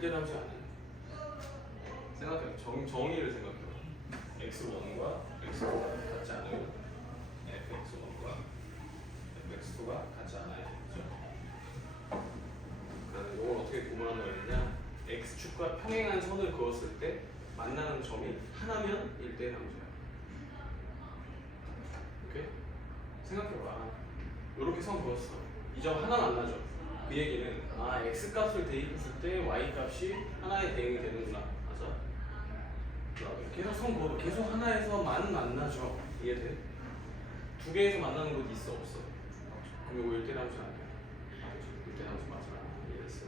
일대함수 아니에요. 생각해. 정의를 생각해. x1과 x2가 같지 않으면 fx1과 fx2가 같지 않아요. 그렇죠? 그러면 이걸 어떻게 구분하는 거냐? x축과 평행한 선을 그었을 때 만나는 점이 하나면 1대1 함수야. 오케이? 생각해봐. 이렇게 선 그었어. 이 점 하나 만나죠. 그 얘기는 x 값을 대입했을 때 y 값이 하나에 대응이 되는구나. 맞아? 계속 선 그어도 계속 하나에서만 만나죠. 이해돼? 두 개에서 만나는 곳 있어 없어? 그럼 이거 1대1 함수 아니야? 1대1 함수 맞아. 이해됐어?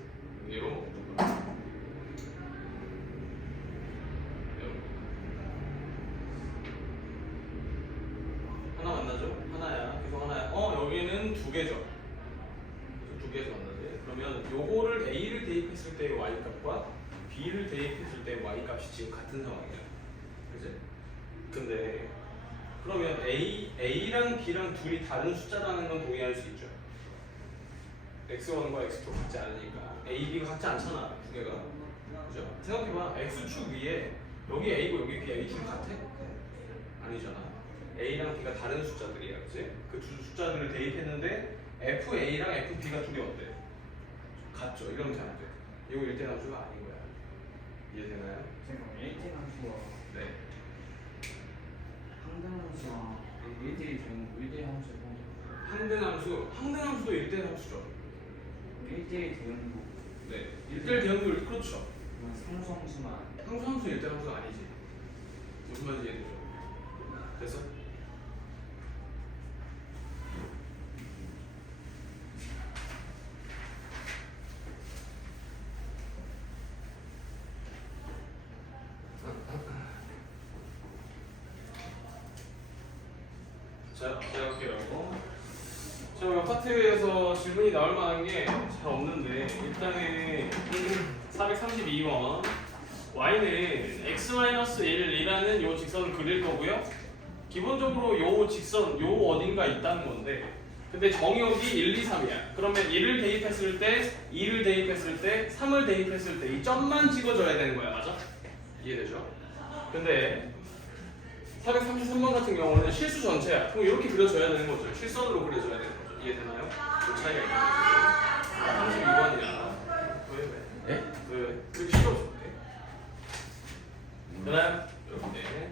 이런 거 없는 거야. 하나 만나죠? 하나야. 계속 하나야. 여기는 두 개죠. 두 개에서 만나지. 그러면 요거를 A를 대입했을 때의 Y 값과 B를 대입했을 때의 Y 값이 지금 같은 상황이야. 그지? 근데 그러면 A랑 B랑 둘이 다른 숫자라는 건 동의할 수 있죠. X1과 X2 같지 않으니까 A, B가 같지 않잖아. 두 개가. 그죠? 생각해봐. X축 위에 여기 A고 여기 B, A축 같아? 아니잖아. A랑 B가 다른 숫자들이야. 그치? 그 두 숫자들을 대입했는데 FA랑 FB가 둘이 어때? 같죠? 이러면 잘 안 돼. 이거 1대 함수가 아닌 거야. 이해되나요? 선생님 1대 함수와 네. 항등함수와 1대 되는 1대 함수의 항등함수도 1대 함수죠. 1대 되는 거 네. 1대 대응률 그렇죠. 상수함수만 상수함수 1대 함수가 아니지. 무슨 말인지 이해되죠? 됐어? 자, 제가 할게요. 자, 이 파트에서 질문이 나올 만한 게 잘 없는데 일단은 432번 y는 x-1이라는 요 직선을 그릴 거고요. 기본적으로 요 직선 요 어딘가 있다는 건데 근데 정의역이 1, 2, 3이야. 그러면 1을 대입했을 때 2를 대입했을 때 3을 대입했을 때 이 점만 찍어줘야 되는 거야. 맞아? 이해되죠? 근데 433번 같은 경우는 실수 전체야. 그럼 이렇게 그려줘야 되는 거죠. 실선으로 그려줘야 되는 거죠. 이해되나요? 그 차이가 있는 거죠. 32번이야. 왜? 예? 왜? 이렇게 실수 없을 때. 그다음 이렇게.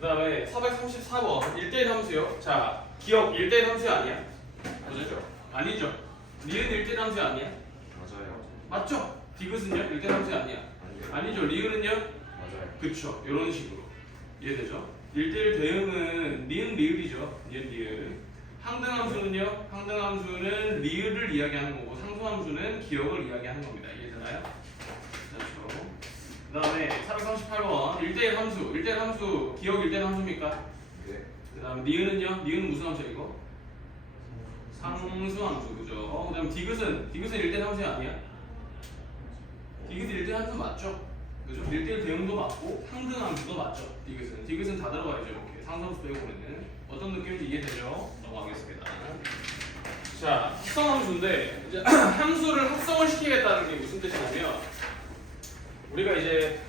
그다음에 434번 1대1 함수요. 자, 기억 1대1 함수 아니야? 맞죠? 아니죠. 리은 1대1 함수 아니야? 맞아요. 맞죠? 디귿은요? 1대1 함수 아니야? 아니요. 아니죠. 리은은요? 맞아요. 그쵸. 이런 식으로. 이해되죠? 1대1 대응은 니은 리을이죠. 니은 리을. 항등함수는요? 항등함수는 리을을 이야기하는 거고 상수함수는 기억을 이야기하는 겁니다. 이해되나요? 그렇죠. 그 다음에 438번 1대1 함수. 1대1 함수 기억 1대1 함수입니까? 네. 그 다음에 니은은요? 니은은 무슨 함수야 이거? 상수함수. 그죠? 그 다음에 디귿은 1대1 함수 아니야? 디귿이 1대1 함수 맞죠? 그죠? 1대1 대응도 맞고 항등함수도 맞죠. 디귿은 다 들어가야죠. 이렇게 상수함수 빼고는 어떤 느낌인지 이해되죠? 넘어가겠습니다. 자, 합성함수인데 이제 함수를 합성을 시키겠다는 게 무슨 뜻이냐면 우리가 이제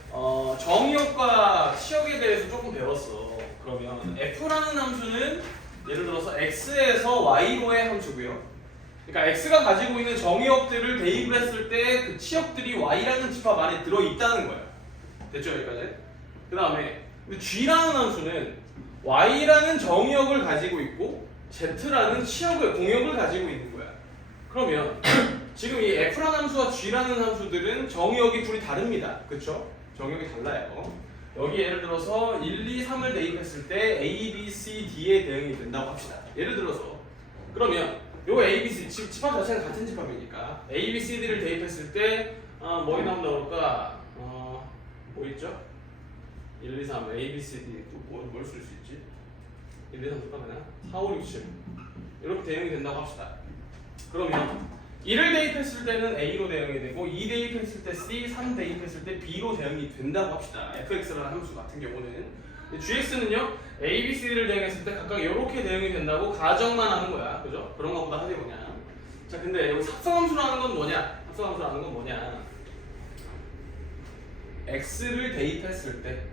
정의역과 치역에 대해서 조금 배웠어. 그러면 f라는 함수는 예를 들어서 x에서 y로의 함수고요. 그러니까 x가 가지고 있는 정의역들을 대입을 했을 때 그 치역들이 y라는 집합 안에 들어 있다는 거야. 됐죠 여기까지? 그 다음에 g라는 함수는 y라는 정의역을 가지고 있고 z라는 치역을 공역을 가지고 있는 거야. 그러면 지금 이 f라는 함수와 g라는 함수들은 정의역이 둘이 다릅니다. 그쵸? 정의역이 달라요. 여기 예를 들어서 1, 2, 3을 대입했을 때 a, b, c, d에 대응이 된다고 합시다. 예를 들어서 그러면 요 a, b, c 집합 자체는 같은 집합이니까 a, b, c, d를 대입했을 때 뭐에 나온다 그럴까? 뭐 있죠? 1, 2, 3, A, B, C, D 뭘 쓸 수 있지? 1, 2, 3 쓸까 그냥? 4, 5, 6, 7 이렇게 대응이 된다고 합시다. 그러면 1을 대입했을 때는 A로 대응이 되고 2 대입했을 때 C, 3 대입했을 때 B로 대응이 된다고 합시다. fx라는 함수 같은 경우는 gx는요 A, B, C를 대응했을 때 각각 이렇게 대응이 된다고 가정만 하는 거야. 그죠? 그런 것보다 하지 그냥. 자 근데 여기 합성함수라는 건 뭐냐? 합성함수라는 건 뭐냐? x를 대입했을 때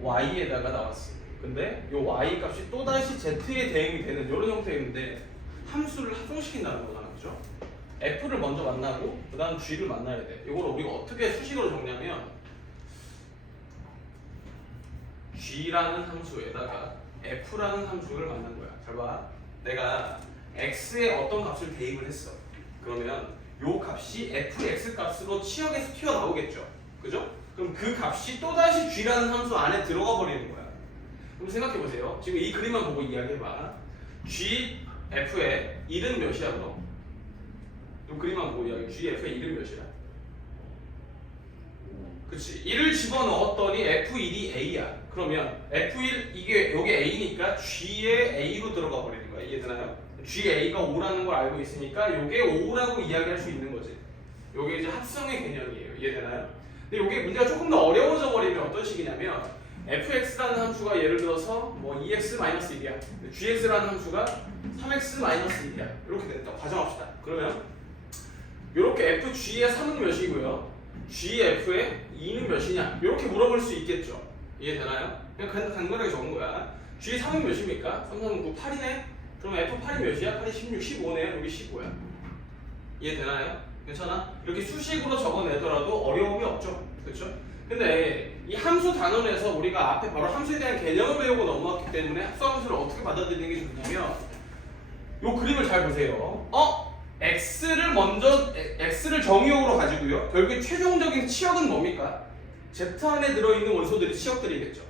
y에다가 나왔어. 근데 이 y 값이 또다시 z에 대응이 되는 이런 형태인데 함수를 합성시킨다는 거잖아, 그죠? f를 먼저 만나고 그 다음 g를 만나야 돼. 이걸 우리가 어떻게 수식으로 적냐면 g라는 함수에다가 f라는 함수를 만든 거야. 잘 봐. 내가 x에 어떤 값을 대입을 했어. 그러면 요 값이 fx 값으로 치역에서 튀어나오겠죠. 그죠? 그럼 그 값이 또다시 g라는 함수 안에 들어가 버리는 거야. 그럼 생각해보세요. 지금 이 그림만 보고 이야기해봐. g, f의 1은 몇이야 그럼? 이 그림만 보고 이야기해. g, f의 1은 몇이야? 그치. 1을 집어넣었더니 f1이 a야. 그러면 f1 이게 여기 a니까 g의 a로 들어가 버리는 거야. 이해되나요? ga가 5라는 걸 알고 있으니까 요게 5라고 이야기할 수 있는 거지. 요게 이제 합성의 개념이에요. 이해되나요? 근데 요게 문제가 조금 더 어려워져 버리면 어떤 식이냐면 fx라는 함수가 예를 들어서 뭐 2x-1이야. gx라는 함수가 3x-1이야. 이렇게 됐다. 가정합시다. 그러면 요렇게 fg의 3은 몇이고요? gf의 2는 몇이냐? 이렇게 물어볼 수 있겠죠. 이해되나요? 그냥 간단하게 적은 거야. g 3은 몇입니까? 3, 3, 9, 8이네? 그럼 f8이 몇이야? 8이 16, 15네. 여기 15야. 이해되나요? 괜찮아? 이렇게 수식으로 적어내더라도 어려움이 없죠. 그렇죠? 근데 이 함수 단원에서 우리가 앞에 바로 함수에 대한 개념을 배우고 넘어왔기 때문에 합성함수를 어떻게 받아들이는 게 좋냐면 요 그림을 잘 보세요. x를 정의역으로 가지고요. 결국에 최종적인 치역은 뭡니까? z 안에 들어있는 원소들이 치역들이겠죠.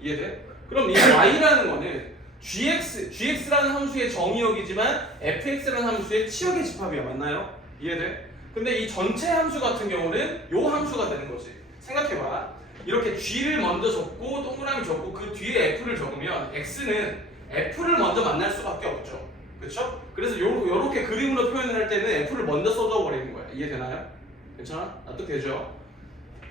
이해돼? 그럼 이 y라는 거는 gx라는 함수의 정의역이지만 fx라는 함수의 치역의 집합이야. 맞나요? 이해돼? 근데 이 전체 함수 같은 경우는 요 함수가 되는 거지. 생각해봐. 이렇게 g를 먼저 적고 동그라미 적고 그 뒤에 f를 적으면 x는 f를 먼저 만날 수밖에 없죠. 그렇죠? 그래서 요렇게 그림으로 표현을 할 때는 f를 먼저 써줘 버리는 거야. 이해되나요? 괜찮아? 납득되죠?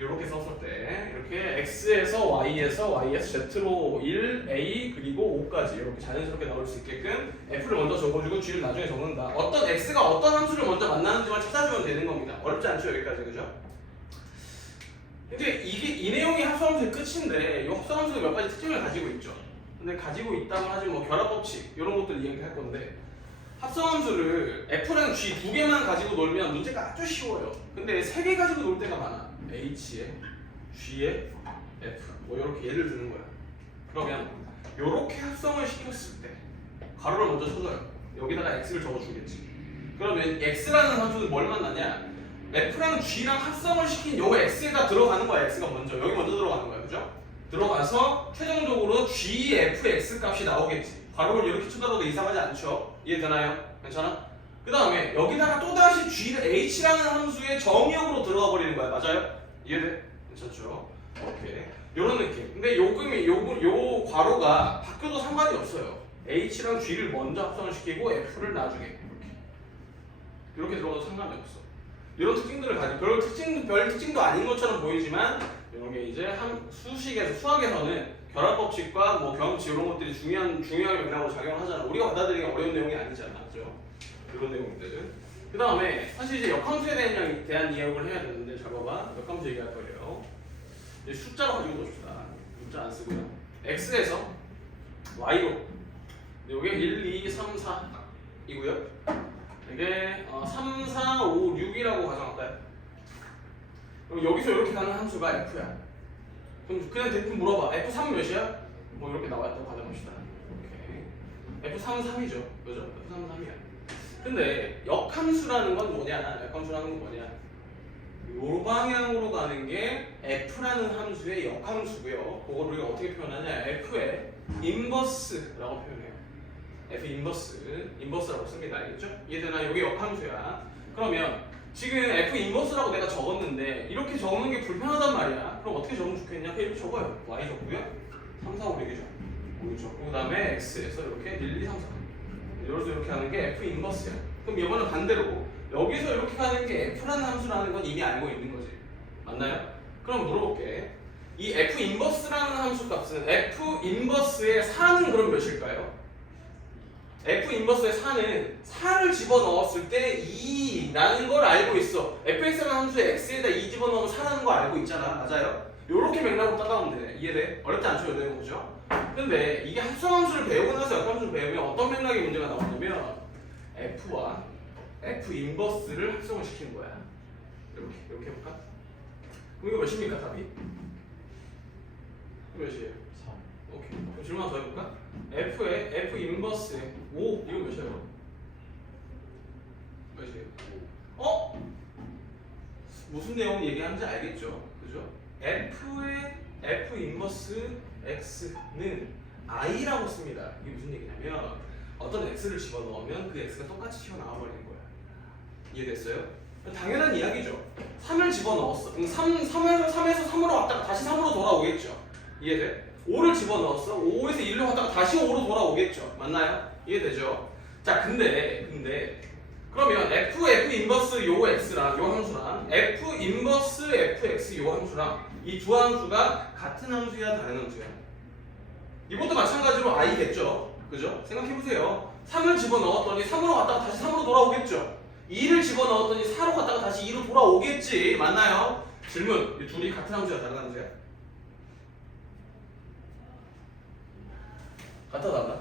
요렇게 썼을 때 이렇게 x에서 y에서 z로 1, a 그리고 5까지 이렇게 자연스럽게 나올 수 있게끔 f를 먼저 적어주고 g를 나중에 적는다. 어떤 x가 어떤 함수를 먼저 만나는지만 찾아주면 되는 겁니다. 어렵지 않죠? 여기까지. 그죠? 근데 이 내용이 합성함수의 끝인데 이 합성함수가 몇 가지 특징을 가지고 있죠. 근데 가지고 있다고 하지 뭐 결합법칙 이런 것들 이야기할 건데 합성함수를 f랑 g 두 개만 가지고 놀면 문제가 아주 쉬워요. 근데 세 개 가지고 놀 때가 많아. h에 g에 f 뭐 이렇게 예를 드는 거야. 그러면 이렇게 합성을 시켰을 때 가로를 먼저 쳐줘요. 여기다가 x를 적어주겠지. 그러면 x라는 함수는 뭘 만나냐? f랑 g랑 합성을 시킨 요 x가 들어가는 거야. x가 먼저 여기 먼저 들어가는 거야. 그죠? 들어가서 최종적으로 gfx 값이 나오겠지. 가로를 이렇게 쳐다봐도 이상하지 않죠? 이해되나요? 괜찮아? 그 다음에 여기다가 또다시 h라는 함수의 정의역으로 들어가 버리는 거야. 맞아요? 이해돼? 괜찮죠? 오케이. 요런 느낌. 근데 요 괄호가 바뀌어도 상관이 없어요. h랑 g를 먼저 합성을 시키고 f를 나중에 이렇게 들어가도 상관이 없어. 이런 특징들을 가지고 별 특징도 아닌 것처럼 보이지만 이런 게 이제 수학에서는 결합법칙과 뭐 경험치 이런 것들이 중요하게 맥락으로 작용을 하잖아. 우리가 받아들이기 어려운 내용이 아니잖아. 그죠? 이런 내용들은. 그 다음에 사실 이제 역함수에 대한 이야기를 해야 되는데 잘 봐봐. 역함수 얘기할 거예요. 이제 숫자로 가지고 놉시다. 문자 안 쓰고요. x에서 y로 이게 1, 2, 3, 4이고요. 이게 3, 4, 5, 6이라고 가정할까요? 그럼 여기서 이렇게 가는 함수가 f야. 그럼 그냥 대충 물어봐. f3은 몇이야? 뭐 이렇게 나왔다고 가정합시다. 오케이. f3은 3이죠. 그죠? f3은 3이야. 근데 역함수라는 건 뭐냐? 역함수라는 건 뭐냐? 요 방향으로 가는 게 f라는 함수의 역함수고요. 그걸 우리가 어떻게 표현하냐? f의 인버스라고 표현해요. f 인버스라고 씁니다. 알겠죠? 이해되나? 여기 역함수야. 그러면 지금 f 인버스라고 내가 적었는데 이렇게 적는 게 불편하단 말이야. 그럼 어떻게 적으면 좋겠냐? 그냥 이렇게 적어요. y 적고요. 3, 4, 5, 6이죠. 5 적고 그 다음에 x에서 이렇게 1, 2, 3, 4 이렇게 하는 게 f 인버스야. 그럼 이번엔 반대로 여기서 이렇게 하는 게 f라는 함수라는 건 이미 알고 있는 거지. 맞나요? 그럼 물어볼게. 이 f 인버스라는 함수 값은 f 인버스의 4는 그럼 몇일까요? F 인버스의 4를 집어넣었을 때 2라는 걸 알고 있어. fx라는 함수에 x에다 2 집어넣으면 4라는 거 알고 있잖아. 맞아요? 요렇게 맥락으로 따라가면 되네. 이해돼? 어렵지 않죠? 이거 그죠? 근데 이게 합성함수를 배우고 나서 역함수를 배우면 어떤 맥락의 문제가 나오냐면 F와 F 인버스를 합성을 시키는 거야. 이렇게 해볼까? 그럼 이거 몇입니까 답이? 이거 몇이에요? 3. 오케이. 그럼 질문 하나 더 해볼까? F의 F 인버스에 5 이거 몇이에요? 몇이에요? 어? 무슨 내용 얘기하는지 알겠죠? 그죠? F의 F 인버스 X는 I라고 씁니다. 이게 무슨 얘기냐면 어떤 X를 집어넣으면 그 X가 똑같이 튀어나와 버리는 거야. 이해됐어요? 당연한 이야기죠. 3을 집어넣었어. 그럼 3에서 3으로 왔다가 다시 3으로 돌아오겠죠. 이해돼? 5를 집어넣었어. 5에서 1로 갔다가 다시 5로 돌아오겠죠. 맞나요? 이해되죠? 자, 근데 그러면 F 인버스 요 X랑 요 함수랑 F 인버스 FX 요 함수랑 이 두 함수가 같은 함수야 다른 함수야? 이것도 마찬가지로 I겠죠. 그죠? 생각해보세요. 3을 집어넣었더니 3으로 갔다가 다시 3으로 돌아오겠죠. 2를 집어넣었더니 4로 갔다가 다시 2로 돌아오겠지. 맞나요? 질문. 이 둘이 같은 함수야 다른 함수야? 같다 달라?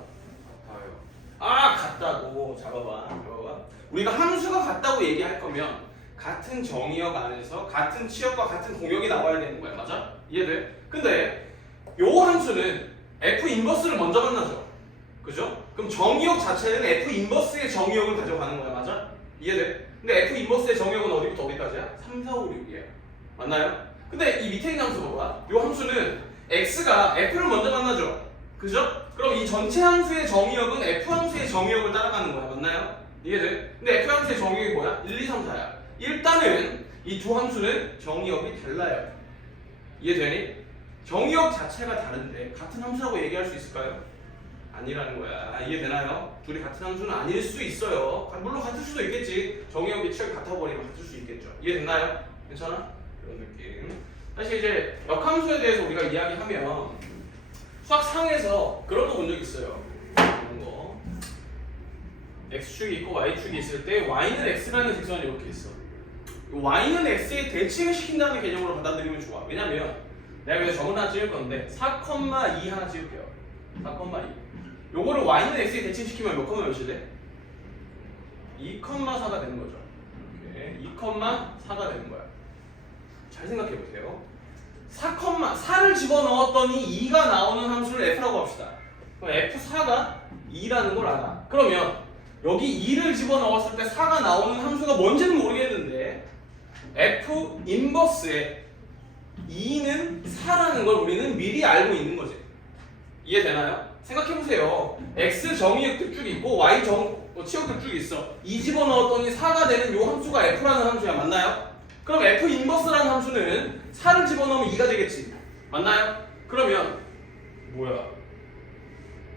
같아요. 아 같다고. 잡아봐. 우리가 함수가 같다고 얘기할 거면 같은 정의역 안에서 같은 치역과 같은 공역이 나와야 되는 거야. 맞아? 이해돼? 근데 요 함수는 F 인버스를 먼저 만나죠. 그죠? 그럼 정의역 자체는 F 인버스의 정의역을 가져가는 거야. 맞아? 이해돼? 근데 F 인버스의 정의역은 어디부터 어디까지야? 3, 4, 5, 6이야. 맞나요? 근데 이 밑에 있는 함수 봐봐. 요 함수는 X가 F를 먼저 만나죠. 그죠? 그럼 이 전체 함수의 정의역은 F 함수의 정의역을 따라가는 거야. 맞나요? 이해돼? 근데 F 함수의 정의역이 뭐야? 1, 2, 3, 4야. 일단은 이 두 함수는 정의역이 달라요. 이해되니? 정의역 자체가 다른데 같은 함수라고 얘기할 수 있을까요? 아니라는 거야. 이해되나요? 둘이 같은 함수는 아닐 수 있어요. 물론 같을 수도 있겠지. 정의역이 치역이 같아버리면 같을 수 있겠죠. 이해됐나요? 괜찮아? 이런 느낌. 사실 이제 역함수에 대해서 우리가 이야기하면 수학상에서 그런 거 본 적 있어요. 이런 거. x축이 있고 y축이 있을 때 y는 x라는 직선이 이렇게 있어. y는 x에 대칭을 시킨다는 개념으로 받아들이면 좋아. 왜냐면 내가 여기서 저걸 하나 찍을 건데 4,2 하나 찍을게요. 4,2. 요거를 y는 x에 대칭시키면 몇 컴마 몇이 돼? 2,4가 되는 거죠. 이렇게 2,4가 되는 거야. 잘 생각해 보세요. 4를 집어넣었더니 2가 나오는 함수를 f라고 합시다. 그럼 f4가 2라는 걸 알아. 그러면 여기 2를 집어넣었을 때 4가 나오는 함수가 뭔지는 모르겠는데 f 인버스에 2는 4라는 걸 우리는 미리 알고 있는 거지. 이해되나요? 생각해보세요. x 정의역 특축이 있고 y 치역 특축이 있어. 2 집어넣었더니 4가 되는 요 함수가 f라는 함수야. 맞나요? 그럼 f 인버스라는 함수는 4를 집어넣으면 2가 되겠지. 맞나요? 그러면 뭐야?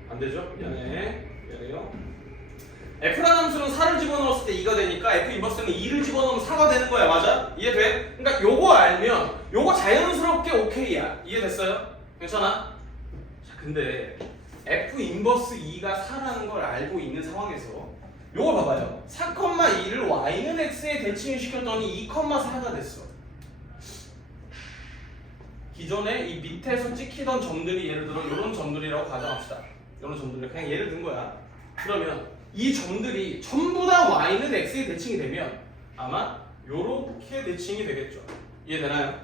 안 되죠? 미안해요. f라는 함수는 4를 집어넣었을 때 2가 되니까 f 인버스는 2를 집어넣으면 4가 되는 거야. 맞아? 이해돼? 그러니까 요거 알면 요거 자연스럽게 오케이야. 이해됐어요? 괜찮아? 자, 근데 f 인버스 2가 4라는 걸 알고 있는 상황에서 요거 봐봐요. 4,2를 y는 x에 대칭을 시켰더니 2,4가 됐어. 기존에 이 밑에서 찍히던 점들이 예를 들어 이런 점들이라고 가정합시다. 이런 점들을 그냥 예를 든 거야. 그러면 이 점들이 전부 다 y는 x에 대칭이 되면 아마 요렇게 대칭이 되겠죠. 이해되나요?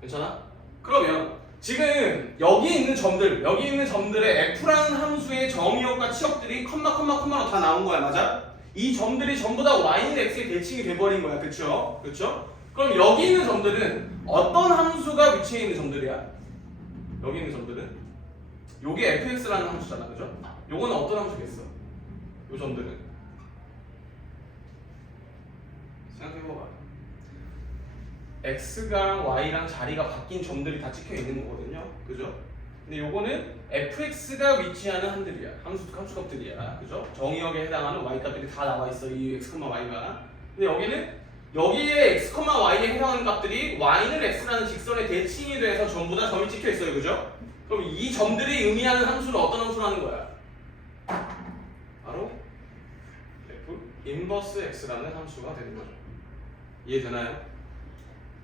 괜찮아? 그러면 지금 여기 있는 점들의 f라는 함수의 정의역과 치역들이 컴마로 다 나온 거야. 맞아? 이 점들이 전부 다 y는 x에 대칭이 돼버린 거야. 그쵸? 그럼 여기 있는 점들은 어떤 함수가 위치해 있는 점들이야? 여기 있는 점들은 요게 fx라는 함수잖아. 그죠? 요거는 어떤 함수겠어? 요 점들은 생각해봐봐. x랑 y랑 자리가 바뀐 점들이 다 찍혀 있는 거거든요. 그죠? 근데 요거는 fx가 위치하는 함들이야. 함수값들이야. 그죠? 정의역에 해당하는 y값들이 다 나와 있어. 이 x, y가. 근데 여기는 여기에 x, y에 해당하는 값들이 y는 x라는 직선에 대칭이 돼서 전부 다 점이 찍혀 있어요. 그죠? 그럼 이 점들이 의미하는 함수는 어떤 함수라는 거야? 바로 인버스 x라는 함수가 되는 거죠. 이해되나요?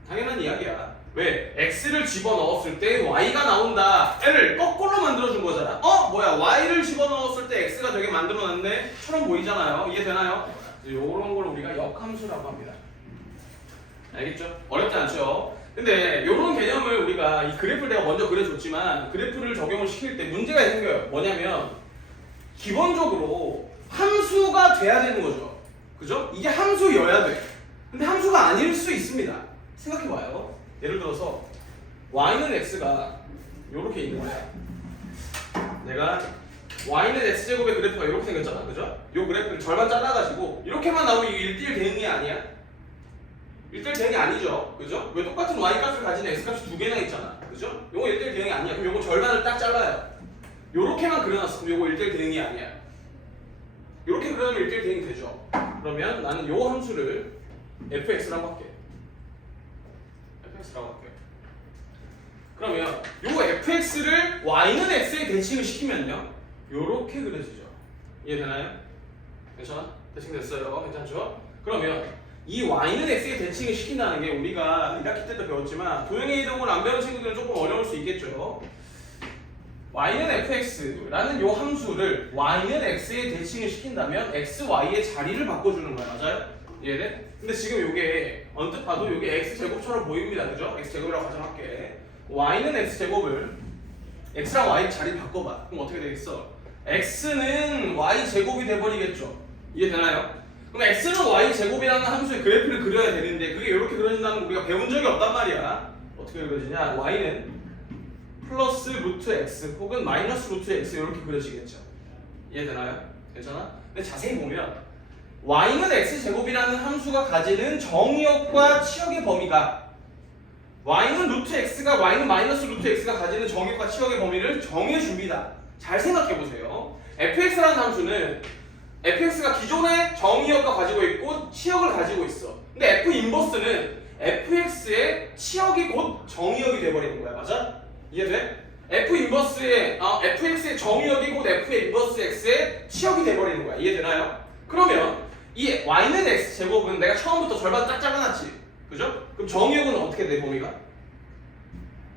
당연한 이야기야. 왜? x를 집어넣었을 때 y가 나온다. 를 거꾸로 만들어준 거잖아. 뭐야? y를 집어넣었을 때 x가 되게 만들어놨네? 처럼 보이잖아요. 이해되나요? 요런 걸 우리가 역함수라고 합니다. 알겠죠? 어렵지 않죠? 근데 요런 개념을 우리가 이 그래프를 내가 먼저 그려줬지만 그래프를 적용을 시킬 때 문제가 생겨요. 뭐냐면 기본적으로 함수가 돼야 되는 거죠. 그죠? 이게 함수여야 돼. 근데 함수가 아닐 수 있습니다. 생각해봐요. 예를 들어서 y는 x가 요렇게 있는 거야. 내가 y는 x제곱의 그래프가 이렇게 생겼잖아. 그죠? 요 그래프를 절반 잘라가지고 이렇게만 나오면 이게 1대1 대응이 아니야? 1대1 대응이 아니죠. 그죠? 왜 똑같은 y값을 가진 x값이 두 개나 있잖아. 그죠? 요거 1대1 대응이 아니야. 그럼 요거 절반을 딱 잘라요. 요렇게만 그려놨어. 그럼 요거 1대1 대응이 아니야. 요렇게 그려놓으면 1대1 대응이 되죠. 그러면 나는 요 함수를 fx라고 할게. fx라고 할게. 그러면 요 fx를 y는 x에 대칭을 시키면요. 요렇게 그려지죠. 이해되나요? 괜찮아? 대칭됐어요. 괜찮죠? 그러면 이 y는 x에 대칭을 시킨다는 게 우리가 1학기 때도 배웠지만 도형의 이동을 안 배운 친구들은 조금 어려울 수 있겠죠. y는 fx라는 요 함수를 y는 x에 대칭을 시킨다면 x, y의 자리를 바꿔주는 거야. 맞아요? 이해돼? 근데 지금 요게 언뜻 봐도 요게 x제곱처럼 보입니다. 그죠? x제곱이라고 가정할게. y는 x제곱을 x랑 y 자리 바꿔봐. 그럼 어떻게 되겠어? x는 y제곱이 돼버리겠죠. 이해되나요? 그럼 x는 y제곱이라는 함수의 그래프를 그려야 되는데 그게 이렇게 그려진다는 거 우리가 배운 적이 없단 말이야. 어떻게 그려지냐? y는 플러스 루트 x 혹은 마이너스 루트 x 이렇게 그려지겠죠. 이해되나요? 괜찮아? 근데 자세히 보면 y는 x제곱이라는 함수가 가지는 정의역과 치역의 범위가 y는 루트 x가 y는 마이너스 루트 x가 가지는 정의역과 치역의 범위를 정해줍니다. 잘 생각해보세요. fx라는 함수는 fx가 기존의 정의역과 가지고 있고 치역을 가지고 있어. 근데 f 인버스는 fx의 치역이 곧 정의역이 돼버리는 거야. 맞아? 이해돼? f 인버스의 fx의 정의역이 곧 f의 인버스 x의 치역이 돼버리는 거야. 이해되나요? 그러면 이 y는 x 제곱은 내가 처음부터 절반 딱 잘라놨지. 그죠? 그럼 정의역은 어떻게 돼? 범위가?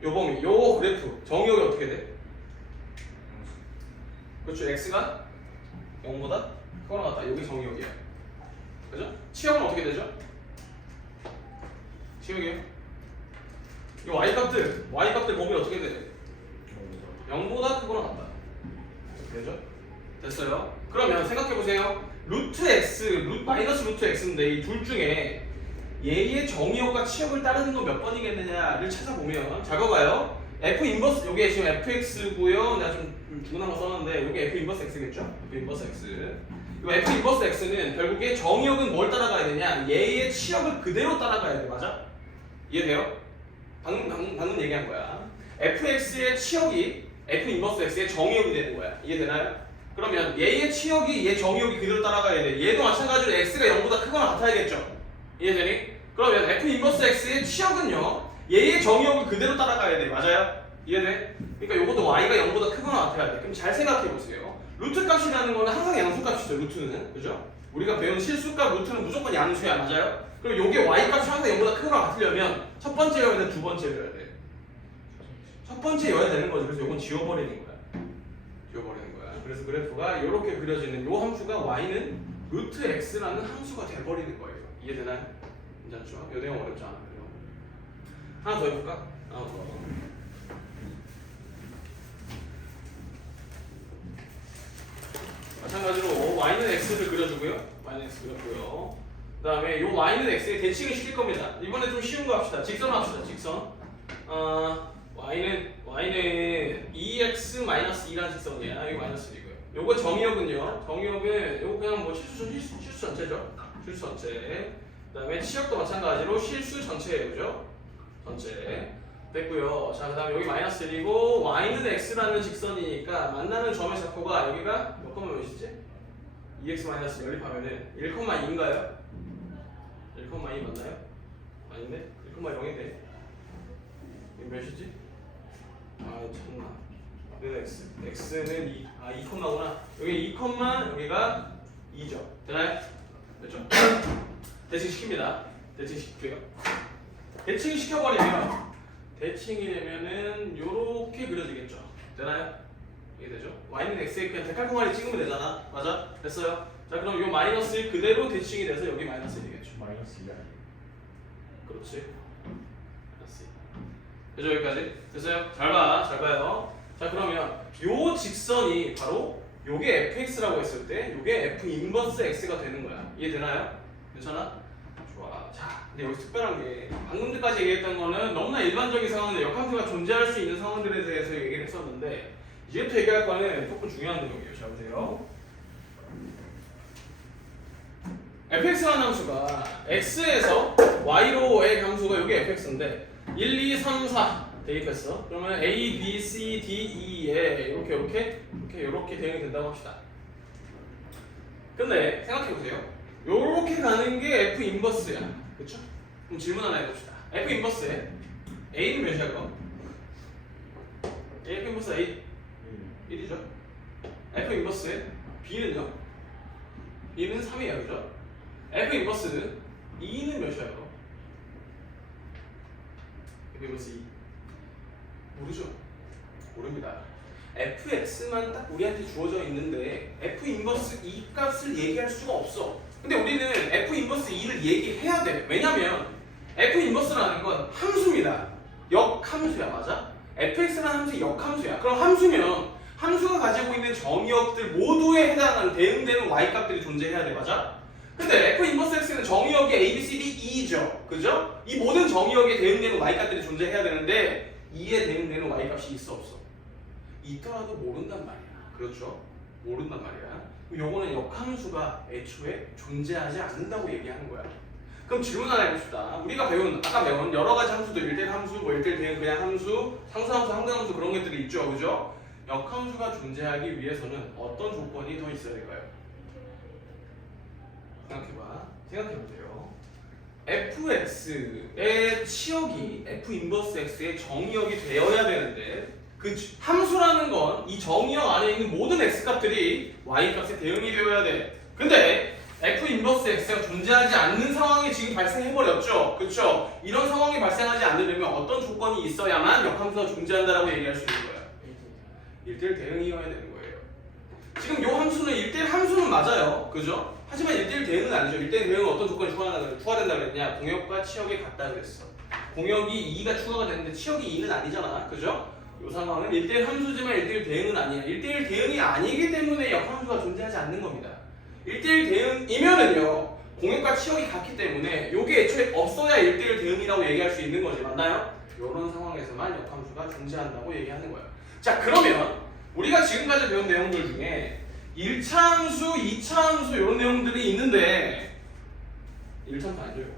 요 범위, 요 그래프 정의역이 어떻게 돼? 그렇죠. x가 0보다 크거나 같다. 여기 정의역이야. 그죠? 치역은 어떻게 되죠? 치역이요? 이 y값들 범위 어떻게 돼? 0보다 크거나 같다. 어떻게 되죠? 됐어요? 그러면 생각해보세요. 루트 x, 마이너스 루트 x인데 이 둘 중에 얘의 정의역과 치역을 따르는 건 몇 번이겠느냐를 찾아보면 잘 봐봐요. f 인버스 요게 지금 fx고요. 내가 좀 주문한 거 썼는데 요게 f 인버스 x겠죠? f 인버스 x. 이 f 인버스 x는 결국에 정의역은 뭘 따라가야 되냐? 얘의 치역을 그대로 따라가야 돼. 맞아? 이해돼요? 방금 얘기한 거야. fx의 치역이 f 인버스 x의 정의역이 되는 거야. 이해되나요? 그러면 얘의 치역이 얘 정의역이 그대로 따라가야 돼. 얘도 마찬가지로 x가 0보다 크거나 같아야겠죠. 이해되니? 그러면 f 인버스 x의 치역은요 얘의 정의역을 그대로 따라가야 돼. 맞아요? 이해돼? 그러니까 이것도 y가 0보다 크거나 같아야 돼. 그럼 잘 생각해보세요. 루트 값이라는 거는 항상 양수값이죠. 루트는. 그죠? 우리가 배운 실수값 루트는 무조건 양수야. 맞아요? 그럼 요게 y값이 항상 0보다 크거나 같으려면 첫 번째여야 돼? 두 번째여야 돼? 첫 번째여야 되는 거죠. 그래서 요건 지워버리는 거야. 지워버리는 거야. 그래서 그래프가 이렇게 그려지는 요 함수가 y는 루트 x라는 함수가 돼버리는 거예요. 이해되나요? 괜찮죠? 요 내용 어렵지 않아요. 하나 더 해볼까? 하나 더. 마찬가지로 y는 x를 그려주고요. y는 x 그렸고요. 그 다음에 요 y는 x에 대칭을 시킬 겁니다. 이번에 좀 쉬운 거 합시다. 직선 합시다. 직선. y는 2x-2라는 직선이야. 여기 마이너스 1이고요. 요거 정의역은요. 정의역은 요거 그냥 뭐 실수 전체죠. 실수 전체. 그 다음에 치역도 마찬가지로 실수 전체예요. 그죠? 전체. 됐고요. 자, 그 다음에 여기 마이너스 1이고 y는 x라는 직선이니까 만나는 점의 좌표가 여기가 몇 콤마 몇이지? 2x 마이너스 연립하면은 1,2인가요? 1,2 맞나요? 아닌데? 1,0인데 이게 몇이지? 아 참나 여기가 x는 2,구나 여기 2, 여기가 2죠. 되나요? 됐죠? 대칭시킵니다. 대칭시킬게요. 대칭시켜버리면 대칭이 되면은 요렇게 그려지겠죠. 되나요? 이해되죠? y는 x에 그냥 데칼코마니 찍으면 되잖아. 맞아? 됐어요. 자 그럼 요 마이너스 1 그대로 대칭이 돼서 여기 마이너스 1 되겠죠. 마이너스 2가 아니에요. 그렇지. 마이너스 2. 되죠? 여기까지? 됐어요? 잘 봐. 잘 봐요. 자 그러면 요 직선이 바로 요게 fx라고 했을 때 요게 f 인버스 x가 되는 거야. 이해되나요? 괜찮아? 좋아. 자, 근데 여기서 특별한 게 방금 전까지 얘기했던 거는 너무나 일반적인 상황인데 역함수가 존재할 수 있는 상황들에 대해서 얘기를 했었는데 이제부터 얘기할 거는 조금 중요한 내용이에요. 잘 보세요. fx라는 함수가 x에서 y로의 함수가 여기 fx인데 1, 2, 3, 4 대입했어. 그러면 a, b, c, d, e에 이렇게 대응이 된다고 합시다. 근데 생각해보세요. 요렇게 가는 게 f 인버스야. 그쵸? 그럼 질문 하나 해봅시다. f 인버스에 a는 몇이야 그럼? f 인버스 a 1이죠? f 인버스에 b는요? b는 3이에요. 그죠? f 인버스는 2는 몇이야 그럼? f 인버스 2 모르죠? 모릅니다. fx만 딱 우리한테 주어져 있는데 f 인버스 2 값을 얘기할 수가 없어. 근데 우리는 f 인버스 2를 얘기해야 돼. 왜냐면 f 인버스라는 건 함수입니다. 역함수야. 맞아? fx라는 함수의 역함수야. 그럼 함수면 함수가 가지고 있는 정의역들 모두에 해당하는 대응되는 y 값들이 존재해야 돼. 맞아? 근데 f 인버스 x는 정의역이 a, b, c, d, e죠. 그죠? 이 모든 정의역에 대응되는 y 값들이 존재해야 되는데 2에 대응되는 y 값이 있어 없어? 있더라도 모른단 말이야. 그렇죠? 모른단 말이야. 요거는 역함수가 애초에 존재하지 않는다고 얘기하는 거야. 그럼 질문 하나 해봅시다. 우리가 아까 배운 여러 가지 함수도 1대1 함수, 뭐 1대1 대응 그냥 함수, 상수함수, 항등함수 그런 것들이 있죠. 그죠? 역함수가 존재하기 위해서는 어떤 조건이 더 있어야 될까요? 생각해보세요. fx의 치역이 f 인버스 x의 정의역이 되어야 되는데 그 함수라는 건 이 정의역 안에 있는 모든 x 값들이 y 값에 대응이 되어야 돼. 근데 f 인버스 x가 존재하지 않는 상황이 지금 발생해버렸죠. 그렇죠? 이런 상황이 발생하지 않으려면 어떤 조건이 있어야만 역함수가 존재한다라고 얘기할 수 있는 거야? 1대1 대응이어야 되는 거예요. 지금 이 함수는 1대1 함수는 맞아요. 그죠? 하지만 1대1 대응은 아니죠. 1대1 대응은 어떤 조건이 추가된다 그랬냐? 공역과 치역이 같다 그랬어. 공역이 2가 추가가 되는데 치역이 2는 아니잖아. 그죠? 이 상황은 1대1 함수지만 1대1 대응은 아니야. 1대1 대응이 아니기 때문에 역함수가 존재하지 않는 겁니다. 1대1 대응이면은요, 공역과 치역이 같기 때문에 이게 애초에 없어야 1대1 대응이라고 얘기할 수 있는 거지. 맞나요? 이런 상황에서만 역함수가 존재한다고 얘기하는 거야. 자, 그러면 우리가 지금까지 배운 내용들 중에 1차 함수, 2차 함수 이런 내용들이 있는데 1차 함수 아니죠?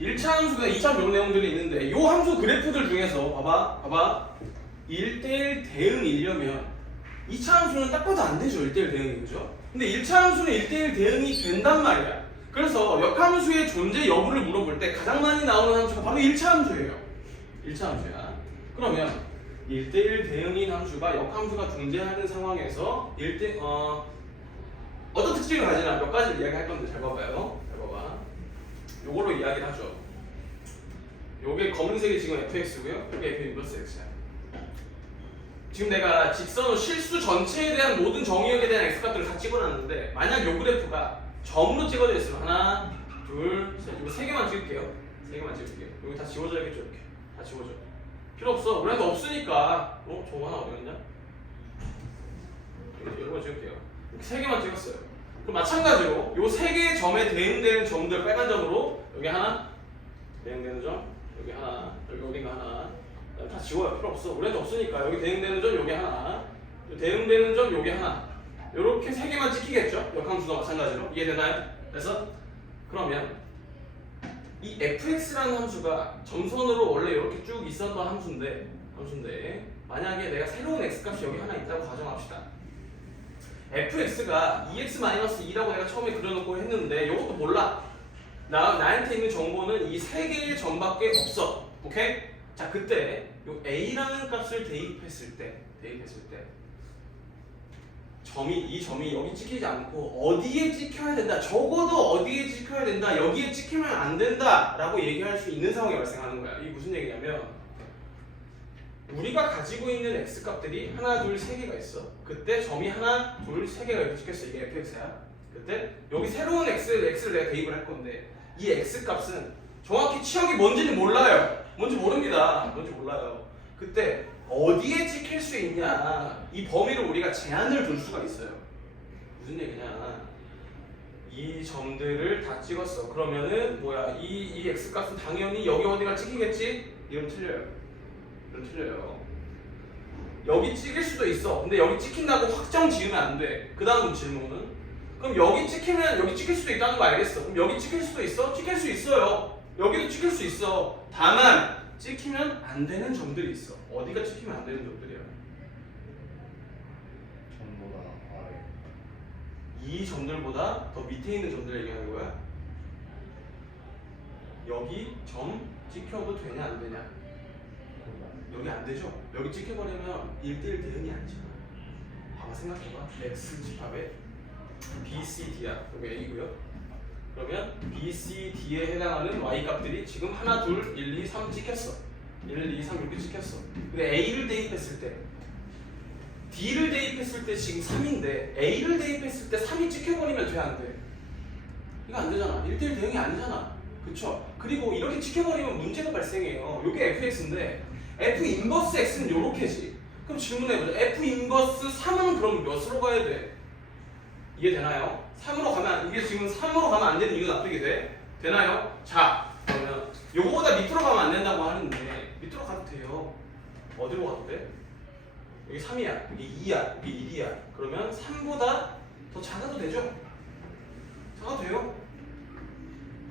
1차 함수가 2차 함수 이런 내용들이 있는데 이 함수 그래프들 중에서 봐봐 1대1 대응이려면 2차 함수는 딱 봐도 안 되죠. 1대1 대응이. 그죠? 근데 1차 함수는 1대1 대응이 된단 말이야. 그래서 역함수의 존재 여부를 물어볼 때 가장 많이 나오는 함수가 바로 1차 함수예요. 1차 함수야. 그러면 1대1 대응인 함수가 역함수가 존재하는 상황에서 어떤 특징을 가지나 몇 가지를 이야기할 건데 잘 봐봐요. 잘 봐봐. 요걸로 이야기를 하죠. 요게 검은색이 지금 fx고요. 요게 f 인버스 x야. 지금 내가 직선 실수 전체에 대한 모든 정의역에 대한 x값들을 다 찍어놨는데 만약 요 그래프가 점으로 찍어져 있으면 하나, 둘, 셋 이거 3개만 찍을게요. 3개만 찍을게요. 여기 다 지워져야겠죠. 이렇게 다 지워져. 필요 없어. 우리한테 없으니까. 저거 하나 어디 갔냐? 이런 거 찍을게요. 이렇게 3개만 찍었어요. 그럼 마찬가지로 요 3개의 점에 대응되는 점들 빨간 점으로 여기 하나 대응되는 점, 여기 하나, 여기 어딘가 하나 다 지워요. 필요 없어. 우리한테 없으니까 여기 대응되는 점 여기 하나, 대응되는 점 여기 하나 이렇게 3개만 찍히겠죠? 역함수도 마찬가지로. 이해되나요? 그래서 그러면 이 fx라는 함수가 점선으로 원래 이렇게 쭉 있었던 함수인데 만약에 내가 새로운 x값이 여기 하나 있다고 가정합시다. fx가 2x-2라고 내가 처음에 그려놓고 했는데 이것도 몰라. 나한테 있는 정보는 이 3개의 점밖에 없어. 오케이? 자, 그때 요 a라는 값을 대입했을 때 이 점이 여기 찍히지 않고 어디에 찍혀야 된다. 적어도 어디에 찍혀야 된다. 여기에 찍히면 안 된다라고 얘기할 수 있는 상황이 발생하는 거야. 이게 무슨 얘기냐면 우리가 가지고 있는 x 값들이 하나, 둘, 세 개가 있어. 그때 점이 하나, 둘, 세 개가 이렇게 찍혔어. 이게 fx야. 그때 여기 새로운 x를 내가 대입을 할 건데 이 x 값은 정확히 치역이 뭔지는 몰라요. 뭔지 모릅니다. 뭔지 몰라요. 그때 어디에 찍힐 수 있냐 이 범위를 우리가 제한을 둘 수가 있어요. 무슨 얘기냐 이 점들을 다 찍었어. 그러면은 뭐야 이 x 값은 당연히 여기 어디가 찍히겠지? 이건 틀려요. 이건 틀려요. 여기 찍힐 수도 있어. 근데 여기 찍힌다고 확정 지으면 안 돼. 그 다음 질문은 그럼 여기 찍히면 여기 찍힐 수도 있다는 거 알겠어. 그럼 여기 찍힐 수도 있어? 찍힐 수 있어요. 여기도 찍힐 수 있어. 다만 찍히면 안 되는 점들이 있어. 어디가 찍히면 안 되는 점들이야? 전보다 아래. 이 점들보다 더 밑에 있는 점들 얘기하는 거야. 여기 점 찍혀도 되냐 안 되냐? 여기 안 되죠? 여기 찍혀버리면 1대1 대응이 아니잖아. 한번 생각해봐. x 집합에 B, C, D야. 여기 A고요. 그러면 B, C, D에 해당하는 y 값들이 지금 하나, 둘, 1, 2, 3 찍혔어. 1, 2, 3 이렇게 찍혔어. 근데 A를 대입했을 때 D를 대입했을 때 지금 3인데 A를 대입했을 때 3이 찍혀버리면 돼 안 돼? 이거 안 되잖아. 1대1 대응이 아니잖아. 그쵸? 그리고 이렇게 찍혀버리면 문제가 발생해요. 이게 fx인데 f 인버스 x는 요렇게지. 그럼 질문해보자. f 인버스 3은 그럼 몇으로 가야 돼? 이해되나요? 3으로 가면 이게 지금 3으로 가면 안 되는 이유가 납득이 돼? 되나요? 자 그러면 요거보다 밑으로 가면 안 된다고 하는데 밑으로 가도 돼요. 어디로 가도 돼? 여기 3이야 여기 2야 여기 1이야 그러면 3보다 더 작아도 되죠? 작아도 돼요.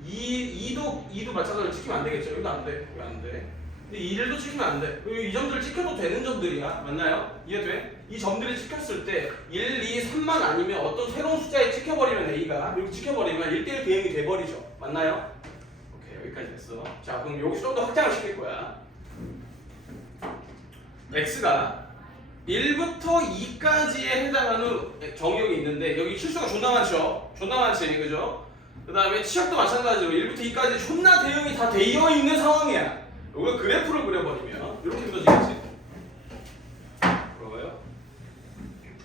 2도 마찬가지로 찍히면 안 되겠죠? 여기도 안 돼. 여기 안 돼. 근데 1도 찍히면 안 돼. 이 점들 찍혀도 되는 점들이야. 맞나요? 이해돼? 이 점들이 찍혔을 때 1, 2, 3만 아니면 어떤 새로운 숫자에 찍혀버리면 A가 여기 찍혀버리면 1대1 대응이 돼버리죠. 맞나요? 오케이 여기까지 됐어. 자 그럼 여기서 좀 더 확장을 시킬 거야. X가 1부터 2까지에 해당하는 정의역이 있는데 여기 실수가 존나 많죠? 존나 많지 그죠? 그 다음에 치역도 마찬가지로 1부터 2까지 존나 대응이 다 되어 있는 상황이야. 여기가 그래프를 그려버리면 이렇게 그려지겠지. 그거요?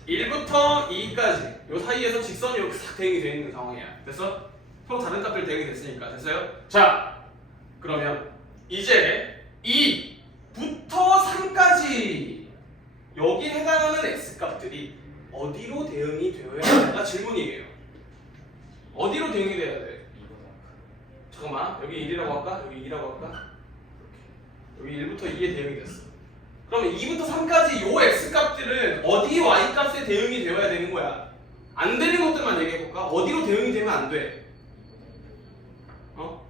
1부터 2까지 요 사이에서 직선이 이렇게 싹 대응이 되어 있는 상황이야. 됐어? 서로 다른 값들 대응이 됐으니까 됐어요? 자 그러면 이제 2부터 3까지 여기 해당하는 x값들이 어디로 대응이 되어야 되나 질문이에요. 어디로 대응이 돼야 돼? 잠깐만 여기 1이라고 할까? 여기 2라고 할까? 이렇게. 여기 1부터 2에 대응이 됐어. 그러면 2부터 3까지 요 x값들은 어디 y값에 대응이 되어야 되는 거야? 안 되는 것들만 얘기해볼까? 어디로 대응이 되면 안 돼? 어?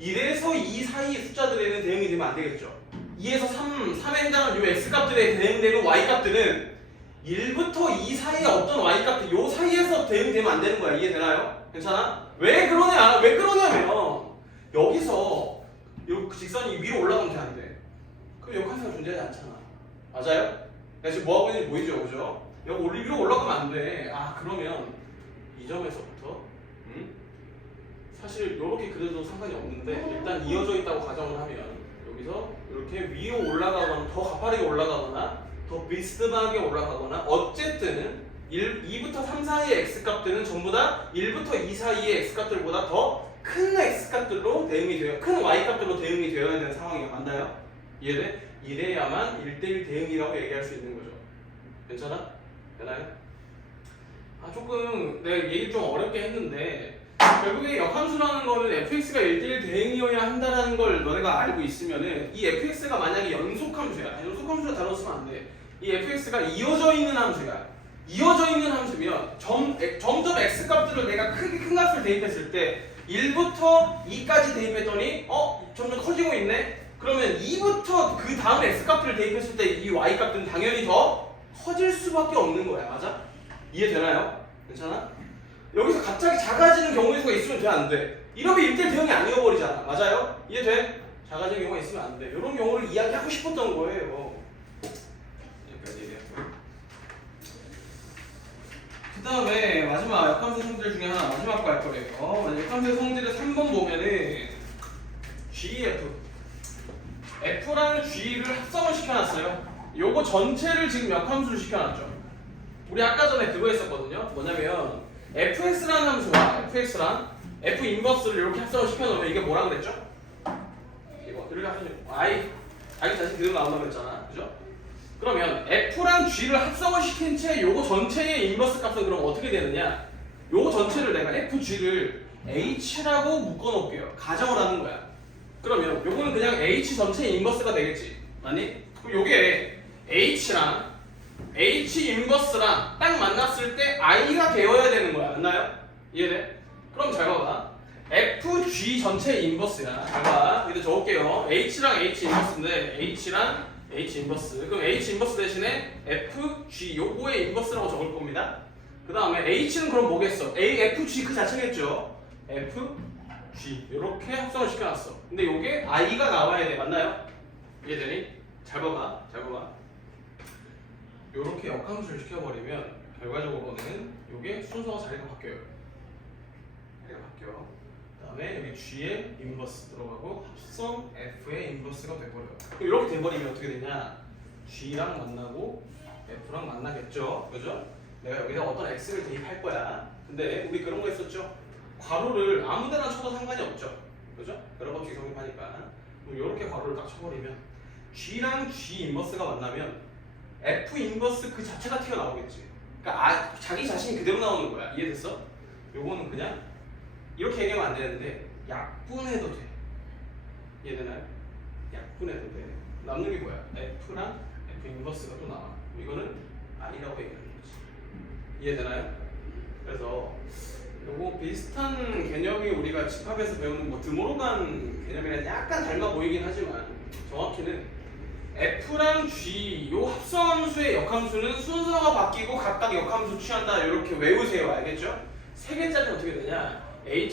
1에서 2 사이 숫자들에는 대응이 되면 안 되겠죠. 2에서 3에 해당하는 요 x값들에 대응되는 y값들은 1부터 2 사이에 어떤 y값들 요 사이에서 대응되면 안 되는 거야. 이해되나요? 괜찮아? 왜 그러냐면 여기서 요 직선이 위로 올라가면 돼 안 돼? 그럼 역할사가 존재하지 않잖아. 맞아요? 내가 지금 뭐하고 있는지 보이죠? 그죠? 여기 위로 올라가면 안 돼. 아 그러면 이 점에서부터 사실 이렇게 그려도 상관이 없는데 일단 이어져 있다고 가정을 하면 여기서 이렇게 위로 올라가거나 더 가파르게 올라가거나 더 비스듬하게 올라가거나 어쨌든 2부터 3 사이의 x값들은 전부 다 1부터 2 사이의 x값들보다 더 큰 x값들로 대응이 돼요. 큰 y값들로 대응이 되어야 되는 상황이 맞나요? 이해돼? 이래야만 1대1 대응이라고 얘기할 수 있는 거죠. 괜찮아? 되나요? 아 조금 내가 얘기 좀 어렵게 했는데 결국에 역함수라는 거는 fx가 1대1 대응이어야 한다는 걸 너네가 알고 있으면은 이 fx가 만약에 연속함수야. 연속함수를 다뤘으면 안 돼. 이 fx가 이어져 있는 함수야. 이어져 있는 함수면 점점 x값들을 내가 크게 큰 값을 대입했을 때 1부터 2까지 대입했더니 점점 커지고 있네? 그러면 2부터 그 다음 x값들을 대입했을 때 이 y값들은 당연히 더 커질 수밖에 없는 거야. 맞아? 이해되나요? 괜찮아? 여기서 갑자기 작아지는 경우의 수가 있으면 돼 안 돼? 이러면 1대1 대응이 아니어버리잖아. 맞아요? 이해돼? 작아지는 경우가 있으면 안 돼. 이런 경우를 이야기하고 싶었던 거예요. 여기까지 얘기했고요. 다음에 마지막 역함수 성질 중에 하나 마지막 거 할 거예요. 역함수 성질을 3번 보면은 GF F랑 G를 합성을 시켜놨어요. 요거 전체를 지금 역함수를 시켜놨죠. 우리 아까 전에 그거 했었거든요. 뭐냐면 fx라는 함수와 fx랑 f 인버스를 이렇게 합성을 시켜놓으면 이게 뭐라 그랬죠? 이거 이렇게 합치면 i 다시 그대로 나온다고 했잖아, 그죠? 그러면 f랑 g를 합성을 시킨 채 요거 전체의 인버스 값은 그럼 어떻게 되느냐? 요거 전체를 내가 fg를 h라고 묶어놓을게요. 가정을 하는 거야. 그러면 요거는 그냥 h 전체의 인버스가 되겠지, 맞니? 그럼 요게 h랑 h 인버스랑 딱 만났을 때 i가 되어야 되는 거야, 맞나요? 이해돼? 그럼 잘 봐봐. fg 전체 인버스야. 잘 봐. 이제 적을게요. h랑 h 인버스인데 h랑 h 인버스. 그럼 h 인버스 대신에 fg 요거의 인버스라고 적을 겁니다. 그 다음에 h는 그럼 뭐겠어? fg 그 자체겠죠. fg 이렇게 합성을 시켜놨어. 근데 요게 i가 나와야 돼, 맞나요? 이해되니? 잘 봐봐. 잘 봐봐. 요렇게 역함수를 시켜버리면 결과적으로는 요게 순서가 자리가 바뀌어요. 자리가 바뀌어. 그 다음에 여기 G의 인버스 들어가고 합성 F의 인버스가 돼버려요. 그럼 이렇게 돼버리면 어떻게 되냐? G랑 만나고 F랑 만나겠죠, 그죠? 내가 여기다 어떤 X를 대입할 거야. 근데 우리 그런 거 했었죠? 괄호를 아무데나 쳐도 상관이 없죠, 그죠? 여러 법칙 성립하니까. 그럼 요렇게 괄호를 딱 쳐버리면 G랑 G 인버스가 만나면 F 인버스 그 자체가 튀어나오겠지. 그러니까 자기 자신이 그대로 나오는 거야. 이해됐어? 요거는 그냥 이렇게 얘기하면 안 되는데 약분해도 돼. 이해되나요? 약분해도 돼. 남는 게 뭐야? F랑 F 인버스가 또 나와. 이거는 아니라고 얘기하는 거지. 이해되나요? 그래서 요거 비슷한 개념이 우리가 집합에서 배우는 뭐 드모로간 개념이랑 약간 닮아 보이긴 하지만 정확히는 F랑 G 요 합성함수의 역함수는 순서가 바뀌고 각각 역함수 취한다. 이렇게 외우세요. 알겠죠? 세 개짜리는 어떻게 되냐? H에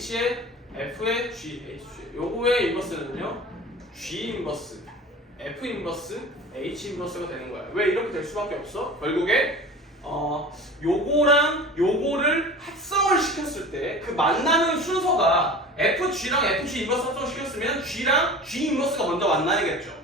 F에 G, HG. 요거의 인버스는요, G 인버스, F 인버스, H 인버스가 되는 거야. 왜 이렇게 될 수밖에 없어? 결국에 요거랑 요거를 합성을 시켰을 때 그 만나는 순서가 FG랑 FG 인버스 합성을 시켰으면 G랑 G 인버스가 먼저 만나야겠죠.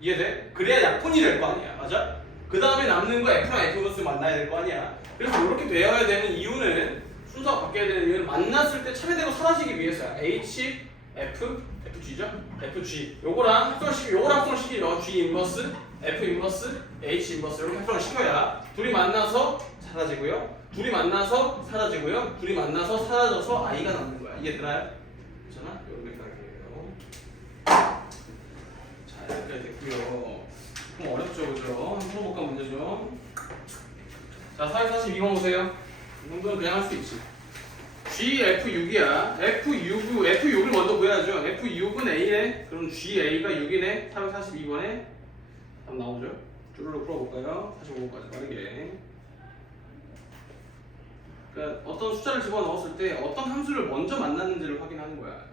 이해돼? 그래야 약분이 될 거 아니야, 맞아? 그 다음에 남는 거 F랑 F 인버스 만나야 될 거 아니야. 그래서 이렇게 되어야 되는 이유는 순서가 바뀌어야 되는 이유는 만났을 때 차례대로 사라지기 위해서야. H, F, FG죠? FG 요거랑 합성시키면 G 인버스, F 인버스, H 인버스 이렇게 합성을 시켜야 둘이 만나서 사라지고요, 둘이 만나서 사라지고요, 둘이 만나서 사라져서 I가 남는 거야. 이해되나요? 괜찮아? 이렇게 할게요. 자, 여기까지 됐고요. 좀 어렵죠, 그죠? 한번 풀어볼까 문제 좀. 자, 442번 보세요. 이 정도는 그냥 할 수 있지. GF6이야. F6을 먼저 구해야죠. F6은 A네. 그럼 GA가 6이네. 442번에 답 나오죠. 줄로 풀어볼까요? 45번까지 빠르게. 그러니까 어떤 숫자를 집어넣었을 때 어떤 함수를 먼저 만났는지를 확인하는 거야.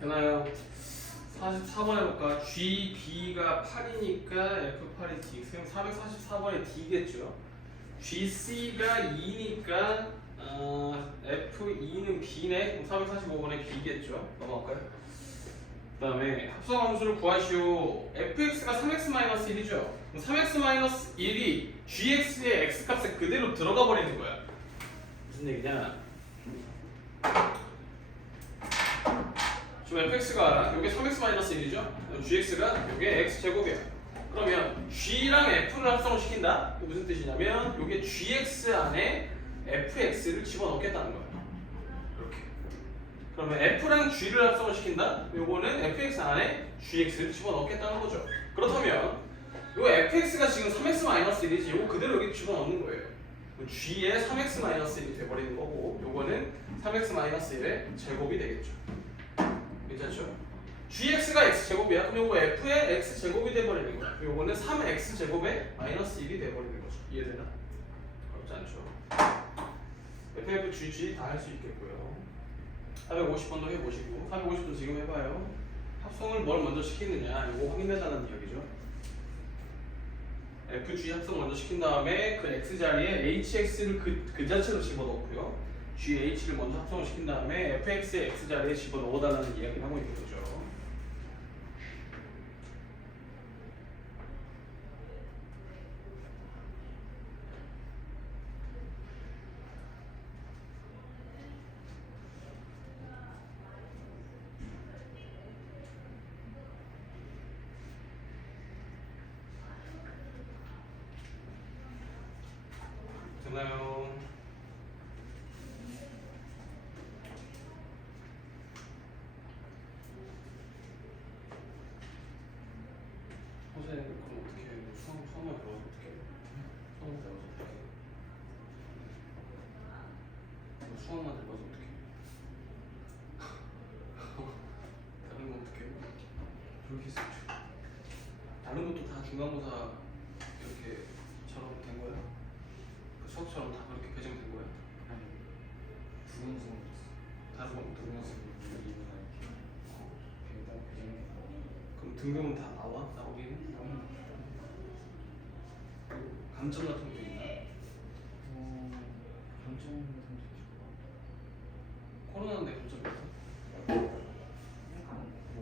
되나요? 44번 해볼까? GB가 8이니까 F8이 D. 444번에 D겠죠? GC가 2니까 F2는 B네. 445번에 B겠죠? 넘어갈까요? 그 다음에 합성함수를 구하시오. fx가 3x-1이죠? 그럼 3x-1이 gx의 x값에 그대로 들어가 버리는 거야. 무슨 얘기냐? 지금 fx가 요게 3x-1이죠? gx가 요게 x제곱이야. 그러면 g랑 f를 합성을 시킨다? 이게 무슨 뜻이냐면 요게 gx 안에 fx를 집어넣겠다는 거야. 이렇게. 그러면 f랑 g를 합성을 시킨다? 요거는 fx 안에 gx를 집어넣겠다는 거죠. 그렇다면 요 fx가 지금 3x-1이지 요거 그대로 여기 집어넣는 거예요. g의 3x-1이 돼버리는 거고 요거는 3x-1의 제곱이 되겠죠. 괜찮죠? gx가 x제곱이야. 그럼 요거 f의 x제곱이 돼버리는 거야. 요거는 3x제곱의 마이너스 1이 돼버리는 거죠. 이해되나? 어렵지 않죠? f, g 다 할 수 있겠고요. 450번도 해보시고 450도 지금 해봐요. 합성을 뭘 먼저 시키느냐 이거 확인해달라는 이야기죠. FG 합성 먼저 시킨 다음에 그 x 자리에 hx를 그 자체로 집어넣고요. GH를 먼저 합성을 시킨 다음에 fx의 x 자리에 집어넣어달라는 이야기를 하고 있는 거죠. 됐나요? 선생님 그럼 어떻게 해요? 수학만 배워서 어떻게 해요? 수학만 배워서 어떻게 해요? 수학만 배워서 어떻게 해요? 다른 거 어떻게 해요? 그렇게 했었죠. 다른 것도 다 중간고사 이렇게처럼 된 거예요? 그 수학처럼 다 그렇게 배정된 거예요? 아니 부분성 다른 건 어떤 거? 그럼 등급은 다 나오기는? 감점 같은 게 있나? 감점 코로나인데 감점이 있어? 약간 뭐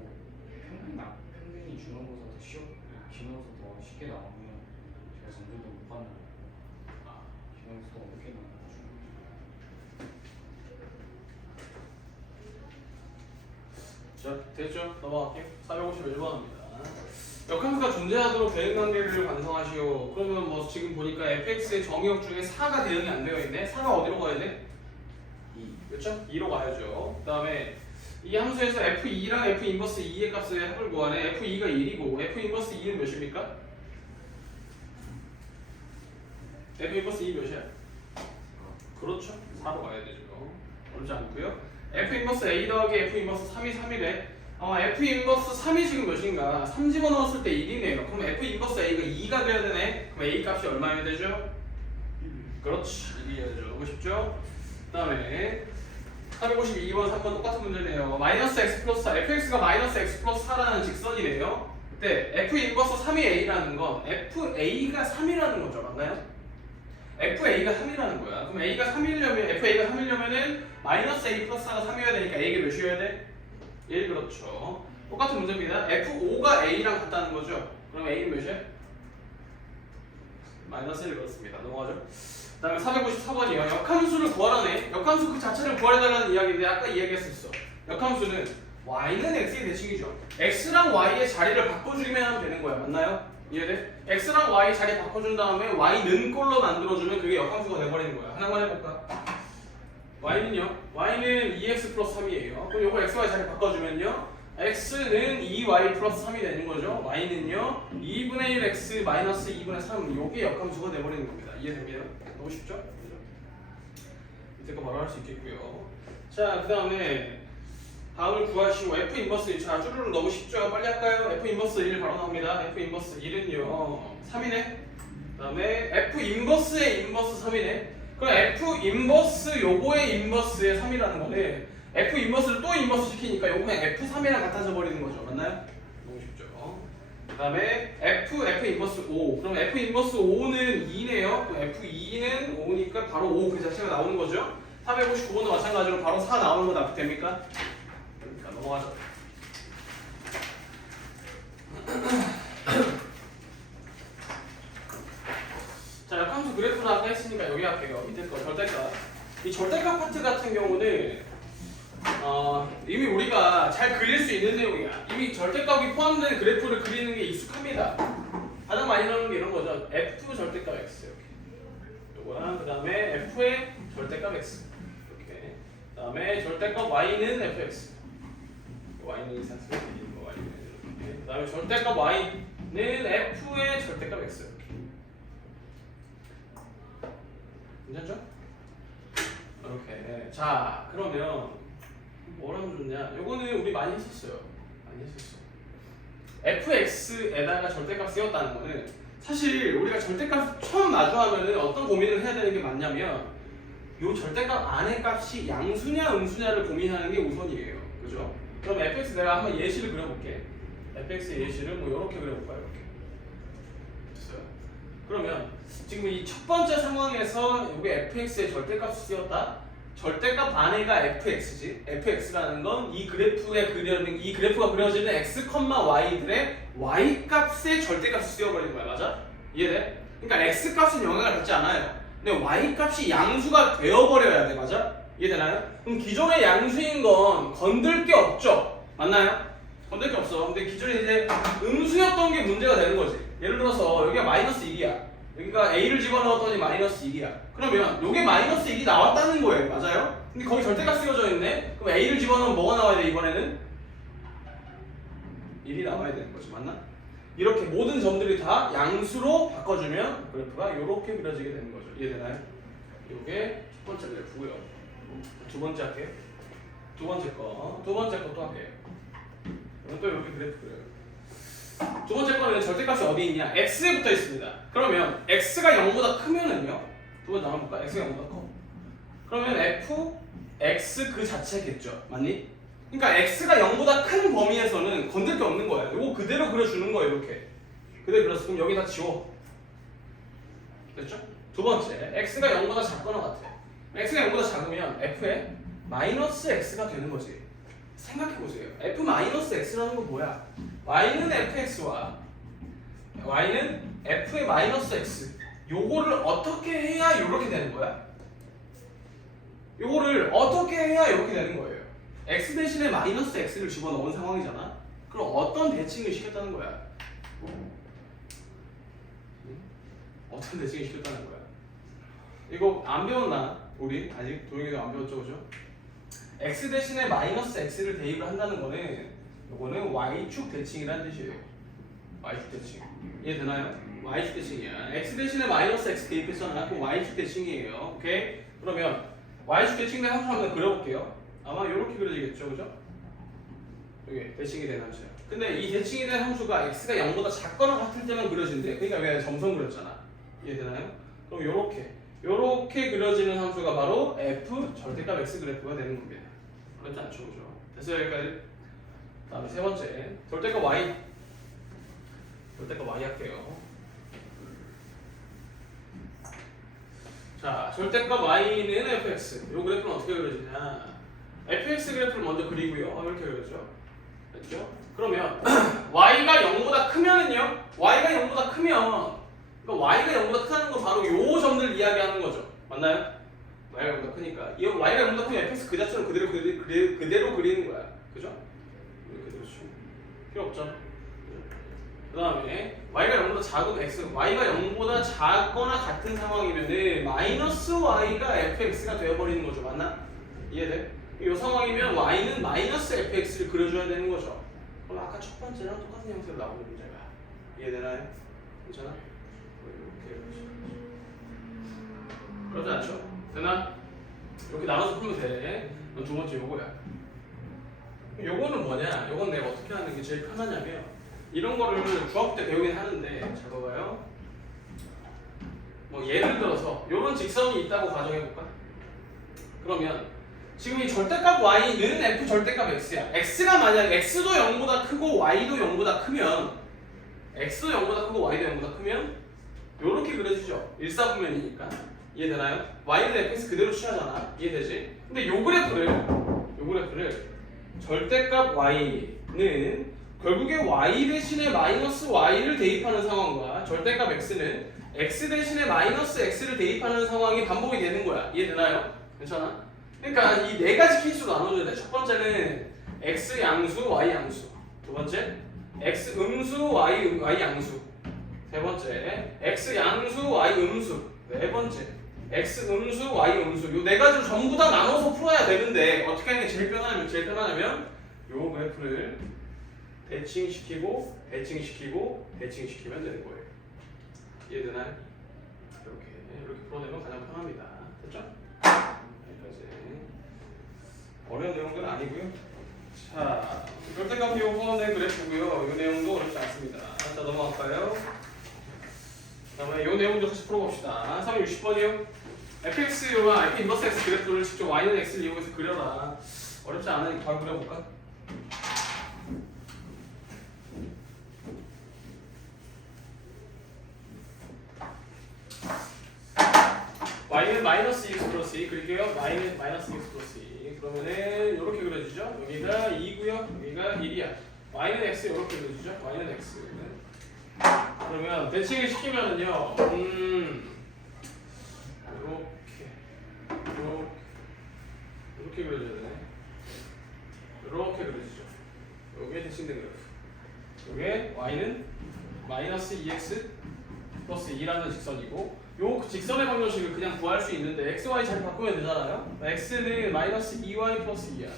평균이 중간고사 더 기말고사 더 쉽게 나오면 제가 점수도 못 받는 기말고사 더 어렵게 나와가지고 자, 됐죠? 넘어갈게요. 451번입니다. 역함수가 존재하도록 대응 관계를 완성하시오. 그러면 뭐 지금 보니까 fx의 정의역 중에 4가 대응이 안 되어 있네. 4가 어디로 가야 돼? 2. 그렇죠? 2로 가야죠. 그 다음에 이 함수에서 f2랑 f 인버스 2의 값의 합을 구하네. f2가 1이고 f 인버스 2는 몇입니까? f 인버스 2 몇이야? 그렇죠? 4로 가야 되죠. 어렵지 않고요. f 인버스 a 더하기 f 인버스 3이 3이래. f 인버스 3이 지금 몇인가? 3 집어넣었을 때 1이네요. 그럼 f 인버스 a가 2가 돼야 되네. 그럼 a 값이 얼마여야 되죠? 그렇지. 1이어야 되죠. 너무 쉽죠? 그 다음에 452번 3번 똑같은 문제네요. 마이너스 x 플러스 4. fx가 마이너스 x 플러스 4라는 직선이네요. 그때 f 인버스 3이 a라는 건 fa가 3이라는 거죠. 맞나요? FA가 3이라는 거야. 그럼 A가 3이려면 FA가 3이려면은 마이너스 A 플러스 4가 3이어야 되니까 A가 몇이어야 돼? 1 그렇죠. 똑같은 문제입니다. F5가 A랑 같다는 거죠. 그럼 A는 몇이야? 마이너스 1 그렇습니다. 넘어가죠. 그 다음에 454번이요. 역함수를 구하라네. 역함수 그 자체를 구하려는 이야기인데 아까 이야기했었어. 역함수는 Y는 X의 대칭이죠. X랑 Y의 자리를 바꿔주기만 하면 되는 거야. 맞나요? 이해돼? X랑 Y 자리 바꿔준 다음에 Y는 꼴로 만들어주면 그게 역함수가 돼버리는 거야. 하나만 해볼까? Y는요? Y는 2X 플러스 3이에요. 그럼 요거 XY 자리 바꿔주면요? X는 2Y 플러스 3이 되는 거죠. Y는요? 2분의 1 X 마이너스 2분의 3 요게 역함수가 돼버리는 겁니다. 이해됩니다? 너무 쉽죠? 그죠? 이때 거 바로 할 수 있겠고요. 자, 그 다음에 다음을 구하시고 F 인버스 자 쭈루루 너무 쉽죠? 빨리 할까요? F 인버스 1 바로 나옵니다. F 인버스 1은요 3이네. 그 다음에 F 인버스의 인버스 3이네. 그럼 F 인버스 요거의 인버스의 3이라는 거네. F 인버스를 또 인버스 시키니까 요거 그냥 F3이랑 같아져 버리는 거죠. 맞나요? 너무 쉽죠? 그 다음에 F 인버스 5. 그럼 F 인버스 5는 2네요. 그럼 F2는 5니까 바로 5 그 자체가 나오는 거죠. 459번도 마찬가지로 바로 4 나오는 거 납득됩니까? 넘어가자. 자, 역함수 그래프를 아까 했으니까 여기 할게요. 밑에 거 절대값. 이 절대값 파트 같은 경우는 이미 우리가 잘 그릴 수 있는 내용이야. 이미 절대값이 포함된 그래프를 그리는 게 익숙합니다. 가장 많이 나오는 게 이런 거죠. F 절대값 X 이렇게. 요거랑 그 다음에 F의 절대값 X 이렇게. 그 다음에 절대값 Y는 FX. Y는 이상스럽게 Y는 이렇게. 그 다음에 절대값 Y f의 절대값 x. 괜찮죠? 이렇게. 자, 그러면 뭘 하면 좋냐? 요거는 우리 많이 했었어요. 많이 했었어. fx에다가 절대값 쓰였다는 거는 사실 우리가 절대값 처음 마주하면은 어떤 고민을 해야 되는 게 맞냐면 요 절대값 안의 값이 양수냐 음수냐를 고민하는 게 우선이에요. 그죠? 그럼 fx 내가 한번 예시를 그려볼게. fx의 예시를 뭐 이렇게 그려볼까요? 이렇게. 됐어요. 그러면 지금 이 첫 번째 상황에서 요게 fx의 절대값이 쓰였다. 절대값 안에가 fx지. fx라는 건 이 그래프에 그려는 이 그래프가 그려지는 x, y들의 y 값의 절대값이 쓰여버리는 거야, 맞아? 이해돼? 그러니까 x 값은 영향을 받지 않아요. 근데 y 값이 양수가 되어버려야 돼, 맞아? 이해되나요? 그럼 기존의 양수인 건 건들 게 없죠, 맞나요? 건들 게 없어. 근데 기존에 이제 음수였던 게 문제가 되는 거지. 예를 들어서 여기가 마이너스 1이야. 여기가 a를 집어넣었더니 마이너스 1이야. 그러면 요게 마이너스 1이 나왔다는 거예요. 맞아요? 근데 거기 절대값 쓰여져 있네? 그럼 a를 집어넣으면 뭐가 나와야 돼 이번에는? 1이 나와야 되는 거지. 맞나? 이렇게 모든 점들이 다 양수로 바꿔주면 그래프가 이렇게 그려지게 되는 거죠. 이해되나요? 요게 첫 번째 그래프고요. 두 번째 할게요. 두 번째 거 또 할게요. 그럼 또 이렇게 그래프 그려요. 두 번째 거는 절대값이 어디 있냐? x에 붙어 있습니다. 그러면 x가 0보다 크면은요? 두 번 나눠볼까? x가 0보다 커. 그러면 fx 그 자체겠죠. 맞니? 그러니까 x가 0보다 큰 범위에서는 건들 게 없는 거야. 이거 그대로 그려주는 거예요. 이렇게. 그대로 그렸어. 그럼 여기 다 지워. 됐죠? 두 번째, x가 0보다 작거나 같아. x가 0보다 작으면 f에 마이너스 x가 되는 거지. 생각해보세요. f 마이너스 x라는 건 뭐야? y는 fx와 y는 f의 마이너스 x. 요거를 어떻게 해야 이렇게 되는 거야? 요거를 어떻게 해야 이렇게 되는 거예요? x 대신에 마이너스 x를 집어넣은 상황이잖아. 그럼 어떤 대칭을 시켰다는 거야? 어떤 대칭을 시켰다는 거야? 이거 안 배웠나? 우리 아직 도영이도 안 배웠죠, 그죠? x 대신에 마이너스 x를 대입을 한다는 거는 요거는 y축 대칭이라는 뜻이에요. y축 대칭. 이해되나요? y축 대칭이야. x 대신에 마이너스 x 대입했잖아. 그럼 y축 대칭이에요. 오케이? 그러면 y축 대칭된 함수 한번 그려볼게요. 아마 이렇게 그려지겠죠, 그죠? 여기 대칭이 된 함수야. 근데 이 대칭이 된 함수가 x가 0보다 작거나 같을 때만 그려진대. 그러니까 왜 점선 그렸잖아. 이해되나요? 그럼 요렇게 그려지는 함수가 바로 f 절대값 x 그래프가 되는 겁니다. 그렇지 않죠, 그죠? 됐어요, 여기까지? 다음에 세 번째, 절대값 y 할게요. 자, 절대값 y는 fx. 요 그래프는 어떻게 그려지냐? fx 그래프를 먼저 그리고요. 이렇게 그려죠. 됐죠? 그러면 y가 0보다 크면은요? y가 0보다 크면 그러니까 y가 0보다 크다는 건 바로 요 점들 이야기하는 거죠. 맞나요? y가 0보다 크니까 이 y가 0보다 크면 fx 그 자체로 그대로 그리는 거야. 그죠? 이렇게 그려주시면 필요 없죠. 그 다음에 y가 0보다 작은 x, y가 0보다 작거나 같은 상황이면은 마이너스 y가 fx가 되어버리는 거죠. 맞나? 이해돼? 이 상황이면 y는 마이너스 fx를 그려줘야 되는 거죠. 그럼 아까 첫 번째랑 똑같은 형태로 나오는 문제가 이해되나요? 괜찮아? 이렇게 그러지 않죠? 되나? 이렇게 나눠서 풀면 돼. 그럼 두 번째 요거야. 요거는 뭐냐? 요건 내가 어떻게 하는 게 제일 편하냐면 이런 거를 중학교 때 배우긴 하는데 잘 봐봐요. 뭐 예를 들어서 요런 직선이 있다고 가정해볼까? 그러면 지금 이 절대값 y는 f 절대값 x야. x가 만약 x도 0보다 크고 y도 0보다 크면 x도 0보다 크고 y도 0보다 크면 요렇게 그려지죠. 일사분면이니까. 이해되나요? y는 fx 그대로 취하잖아. 이해되지? 근데 요 그래프를 절대값 y는 결국에 y 대신에 마이너스 y를 대입하는 상황과 절대값 x는 x 대신에 마이너스 x를 대입하는 상황이 반복이 되는 거야. 이해되나요? 괜찮아? 그러니까 이 네 가지 케이스로 나눠줘야 돼. 첫 번째는 x 양수, y 양수. 두 번째, x 음수, y 양수. 세 번째, x 양수, y 음수. 네 번째, x 음수, y 음수. 요 네 가지를 전부 다 나눠서 풀어야 되는데 어떻게 하는 게 제일 편하냐면 요 그래프를 대칭시키고 대칭시키고 대칭시키면 되는 거예요. 이해되나요? 이렇게 풀어내면 가장 편합니다. 됐죠? 여기까지. 어려운 내용들은 아니고요. 자, 절대값 요거는 그래프고요. 이 내용도 어렵지 않습니다. 자, 넘어갈까요? 그 다음에 이 내용도 같이 풀어봅시다. 360번이요. fx와 f 인버스 x 그래프를 직접 y는 x를 이용해서 그려라. 어렵지 않으니까 바로 그려볼까? y는 마이너스 2x 플러스 2 그릴게요. y는 마이너스 2x 플러스 2 그러면은 이렇게 그려지죠. 여기가 2고요. 여기가 1이야. y는 x 이렇게 그려지죠. y는 x 그러면 대칭을 시키면은요 이렇게 그려져야 되네. 이렇게 그려지죠. 요게 대칭된 그래프. 요게 y는 마이너스 2x 플러스 2라는 직선이고 요 직선의 방정식을 그냥 구할 수 있는데 x, y 잘 바꾸면 되잖아요. x는 마이너스 2y 플러스 2야.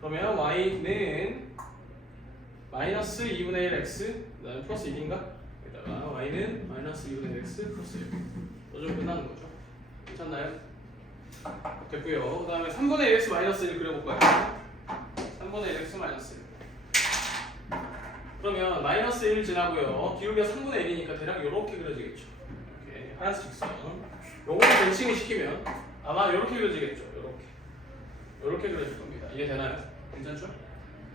그러면 y는 마이너스 2분의 1 x 그다음에 플러스 1인가? 여기다가 y는 마이너스 2분의 1 x 플러스 1 또좀 끝나는 거죠. 괜찮나요? 됐고요. 그 다음에 3분의 1x 마이너스 1 그려볼까요? 3분의 1x 마이너스 1 그러면 마이너스 1 지나고요. 기울기가 3분의 1이니까 대략 이렇게 그려지겠죠. 이렇게 하얀색 직선 요거를 벤칭을 시키면 아마 이렇게 그려지겠죠. 이렇게 그려질 겁니다. 이해되나요? 괜찮죠?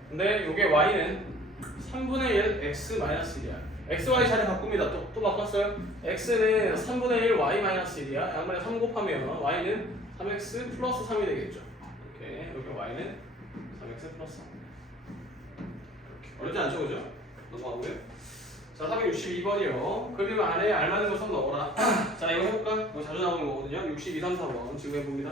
근데 요게 y는 3분의 1 x 마이너스 1이야. x, y 자리 바꿉니다. 또 바꿨어요. x는 3분의 1 y 마이너스 1이야. 양변에 3 곱하면 y는 3x 플러스 3이 되겠죠. 이렇게 여기 y는 3x 플러스 3. 이렇게 어렵지 않죠, 그죠? 넘어가고요. 자, 362번이요. 그림 안에 알맞은 거 선 넣어라. 자, 이거 해볼까? 이거 자주 나오는 거거든요. 62, 3, 4번 지금 해봅니다.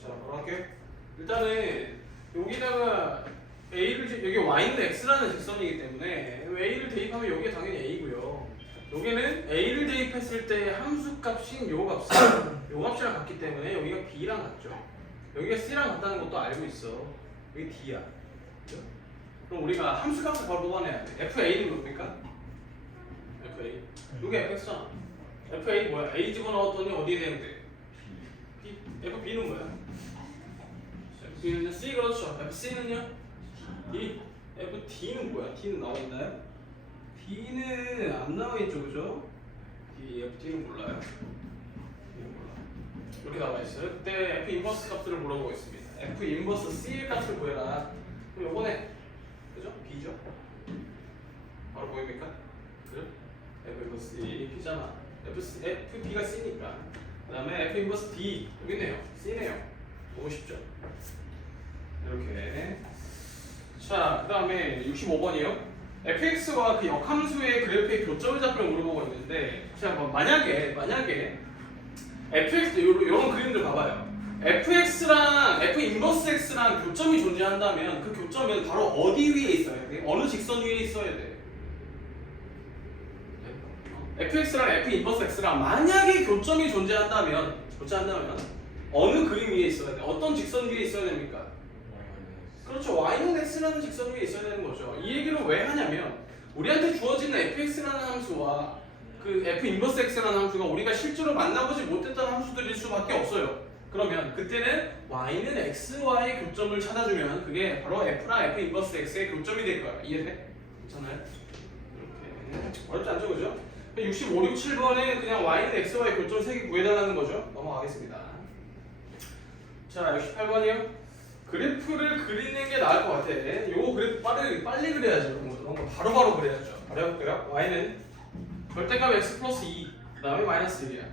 자, 바로 할게요. 일단은 여기다가 a를 여기 y는 x라는 직선이기 때문에 a를 대입하면 여기가 당연히 a고요. 여기는 a를 대입했을 때 함수 값인 요 값이랑 같기 때문에 여기가 b랑 같죠. 여기가 c랑 같다는 것도 알고 있어. 여기 d야. 그죠? 그럼 우리가 함수 값을 바로 뽑아내야 돼. fa는 뭡니까? fa. 여기 fx잖아. fa 뭐야? a 집어넣었더니 어디에 대응돼? b. fb는 뭐야? fb는 c 그렇죠. fc는요? d. fd는 뭐야? d는 나와 있나요? d는 안 나와 있죠, 그죠? d, fd는 몰라요. d는 몰라. 이렇게 나와 있어요. 그때 f 인버스 값들을 물어보고 있습니다. f 인버스 c 값을 구해라. 그럼 요번에 그죠? b죠? 바로 보입니까? 그죠? f 인버스 c b잖아. fb가 c니까. 그 다음에 f 인버스 d 여기 있네요. c네요. 너무 쉽죠? 이렇게. 자, 그 다음에 65번이요. fx와 그 역함수의 그래프의 교점을 잡히면 물어보고 있는데, 자, 만약에 fx 이런 그림들 봐봐요. fx랑 f 인버스 x랑 교점이 존재한다면 그 교점은 바로 어디 위에 있어야 돼? 어느 직선 위에 있어야 돼? fx랑 f 인버스 x랑 만약에 교점이 존재한다면 어느 그림 위에 있어야 돼? 어떤 직선 위에 있어야 됩니까? 그렇죠. y는 x라는 직선 위에 있어야 되는 거죠. 이 얘기를 왜 하냐면 우리한테 주어지는 fx라는 함수와 그 f 인버스 x라는 함수가 우리가 실제로 만나보지 못했던 함수들일 수밖에 없어요. 그러면 그때는 y는 x와의 교점을 찾아주면 그게 바로 f랑 f 인버스 x의 교점이 될 거야. 이해돼? 괜찮아요? 이렇게 어렵지 않죠, 그죠? 65, 6, 7번에 그냥 y는 x와의 교점 3개 구해달라는 거죠. 넘어가겠습니다. 자, 68번이요. 그래프를 그리는 게 나을 것 같아. 요 그래프 빨리 그려야죠. 이런 거 바로바로 그려야죠. 바로 해볼게요. y는 절대값 x 플러스 2, 그 다음에 마이너스 1이야.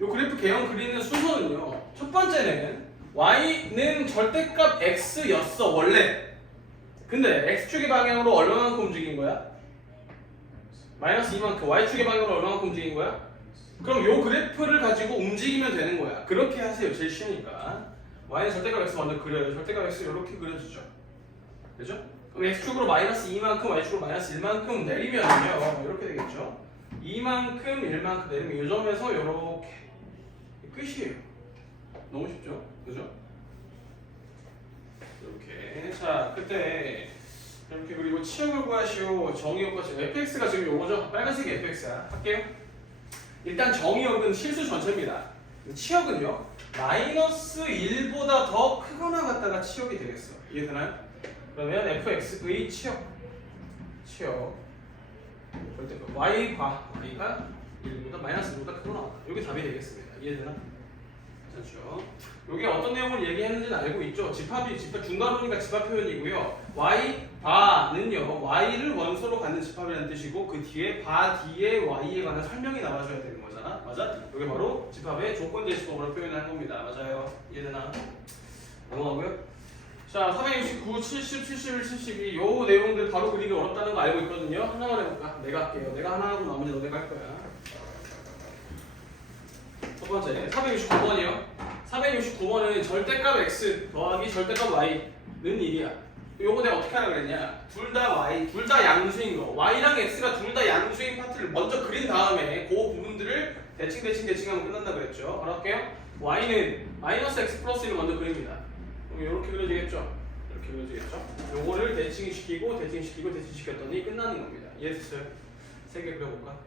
요 그래프 개형 그리는 순서는요. 첫 번째는 y는 절대값 x였어 원래. 근데 x축의 방향으로 얼마만큼 움직인 거야? 마이너스 2만큼. y축의 방향으로 얼마만큼 움직인 거야? 그럼 요 그래프를 가지고 움직이면 되는 거야. 그렇게 하세요. 제일 쉬우니까. y는 절대값 x 먼저 그려요. 절대값 x 이렇게 그려주죠. 그죠? 그럼 x축으로 마이너스 2만큼, y축으로 마이너스 1만큼 내리면요. 이렇게 되겠죠. 2만큼, 1만큼 내리면 이 점에서 이렇게 끝이에요. 너무 쉽죠? 그죠? 이렇게. 자, 그때 이렇게 그리고 치역을 구하시오. 정의역과 fx가 지금 요거죠? 빨간색이 fx야. 할게요. 일단 정의역은 실수 전체입니다. 치역은요. 마이너스 1보다 더 크거나 같다가 치역이 되겠어. 이해되나요? 그러면 fx의 치역 절대 y가 1보다 마이너스 1보다 크거나 같다. 이게 답이 되겠습니다. 이해되나? 그렇죠. 이게 어떤 내용을 얘기했는지는 알고 있죠. 집합 중괄호니까 집합 표현이고요. y바는요 y를 원소로 갖는 집합이라는 뜻이고 그 뒤에 바 뒤에 y에 관한 설명이 나와줘야 되는 거잖아. 맞아? 이게 바로 집합의 조건 제시법으로 표현한 겁니다. 맞아요. 이해되나? 넘어가고요. 자, 469, 70, 71, 72 요 내용들 바로 그리기 어렵다는 거 알고 있거든요. 하나만 해볼까? 내가 할게요. 내가 하나 하고 나머지 너네가 할 거야. 첫 번째 469번이요. 469번은 절대값 x 더하기 절대값 y는 1이야. 요거 내가 어떻게 하라 그랬냐? 둘 다 y, 둘 다 양수인 거. y랑 x가 둘 다 양수인 파트를 먼저 그린 다음에 그 부분들을 대칭하면 끝난다 그랬죠. 바로 할게요. y는 마이너스 x 플러스 1을 먼저 그립니다. 그럼 이렇게 그려지겠죠? 이렇게 그려지겠죠? 요거를 대칭시키고 대칭시켰더니 끝나는 겁니다. 이해됐어요? 3개 그려볼까?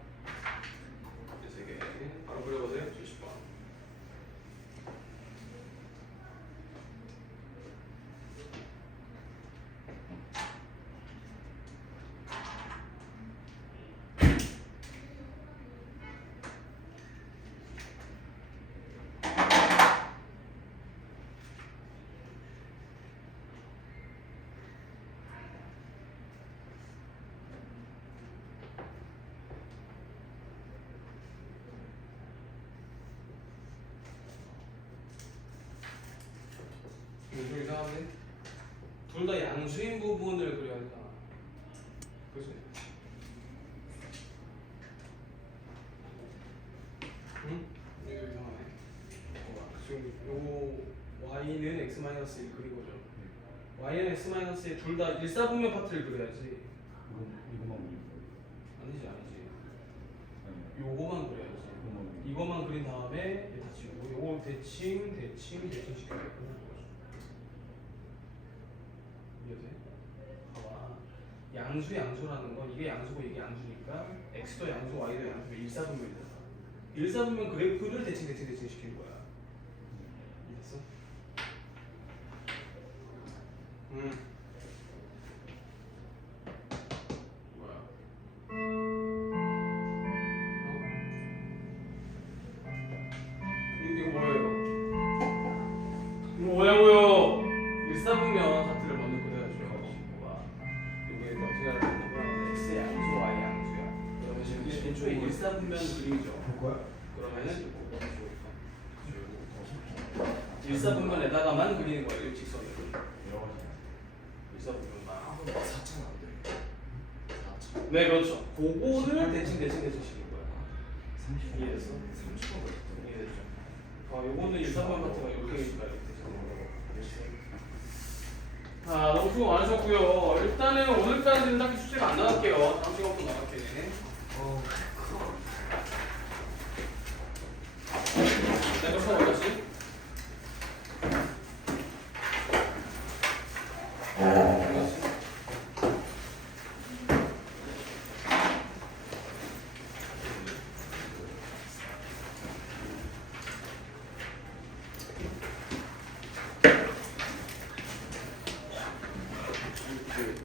3개 바로 그려보세요. 70번. 좀 이상한데? 둘 다 양수인 부분을 그려야 한다. 그치? 응? 이거 이상하네. 지금 요 y는 x-1 그리고죠. y는 x-1 둘 다 일사분면 파트를 그려야지. 아니지. 요거만 그려야지. 이거만 그린 다음에 대칭. 요거 대칭시켜야 끝나는 거죠. 이해돼? 봐봐. 양수라는 건 이게 양수고 이게 양수니까 x도 양수, y도 양수, 일사분면이잖아. 일사분면 그래프를 대칭시키는 거야. 이해됐어? 뭐야? 이거 뭐예요? 이거 뭐냐고요? 일사분면 파트를 먼저 그려야죠. 봐봐. 이게 어떻게 하냐면 x 양수, y 양수야. 그러면 지금 애초에 일사분면 그림이죠. 그러면은 일사분면에다가만 그리는 거예요. 이 직선을. 일사분면만. 4천 안 돼. 4천. 네, 그렇죠. 그거를 대칭시키는 거야. 30. 이해됐어? 30번 이해됐죠? 요거는 일사분면 파트가 이렇게 있으니까 이렇게 되죠. 너무 수고 많으셨고요. 일단은 오늘까지는 딱히 숙제가 안 나갈게요. 다음 시간부터 나갈게.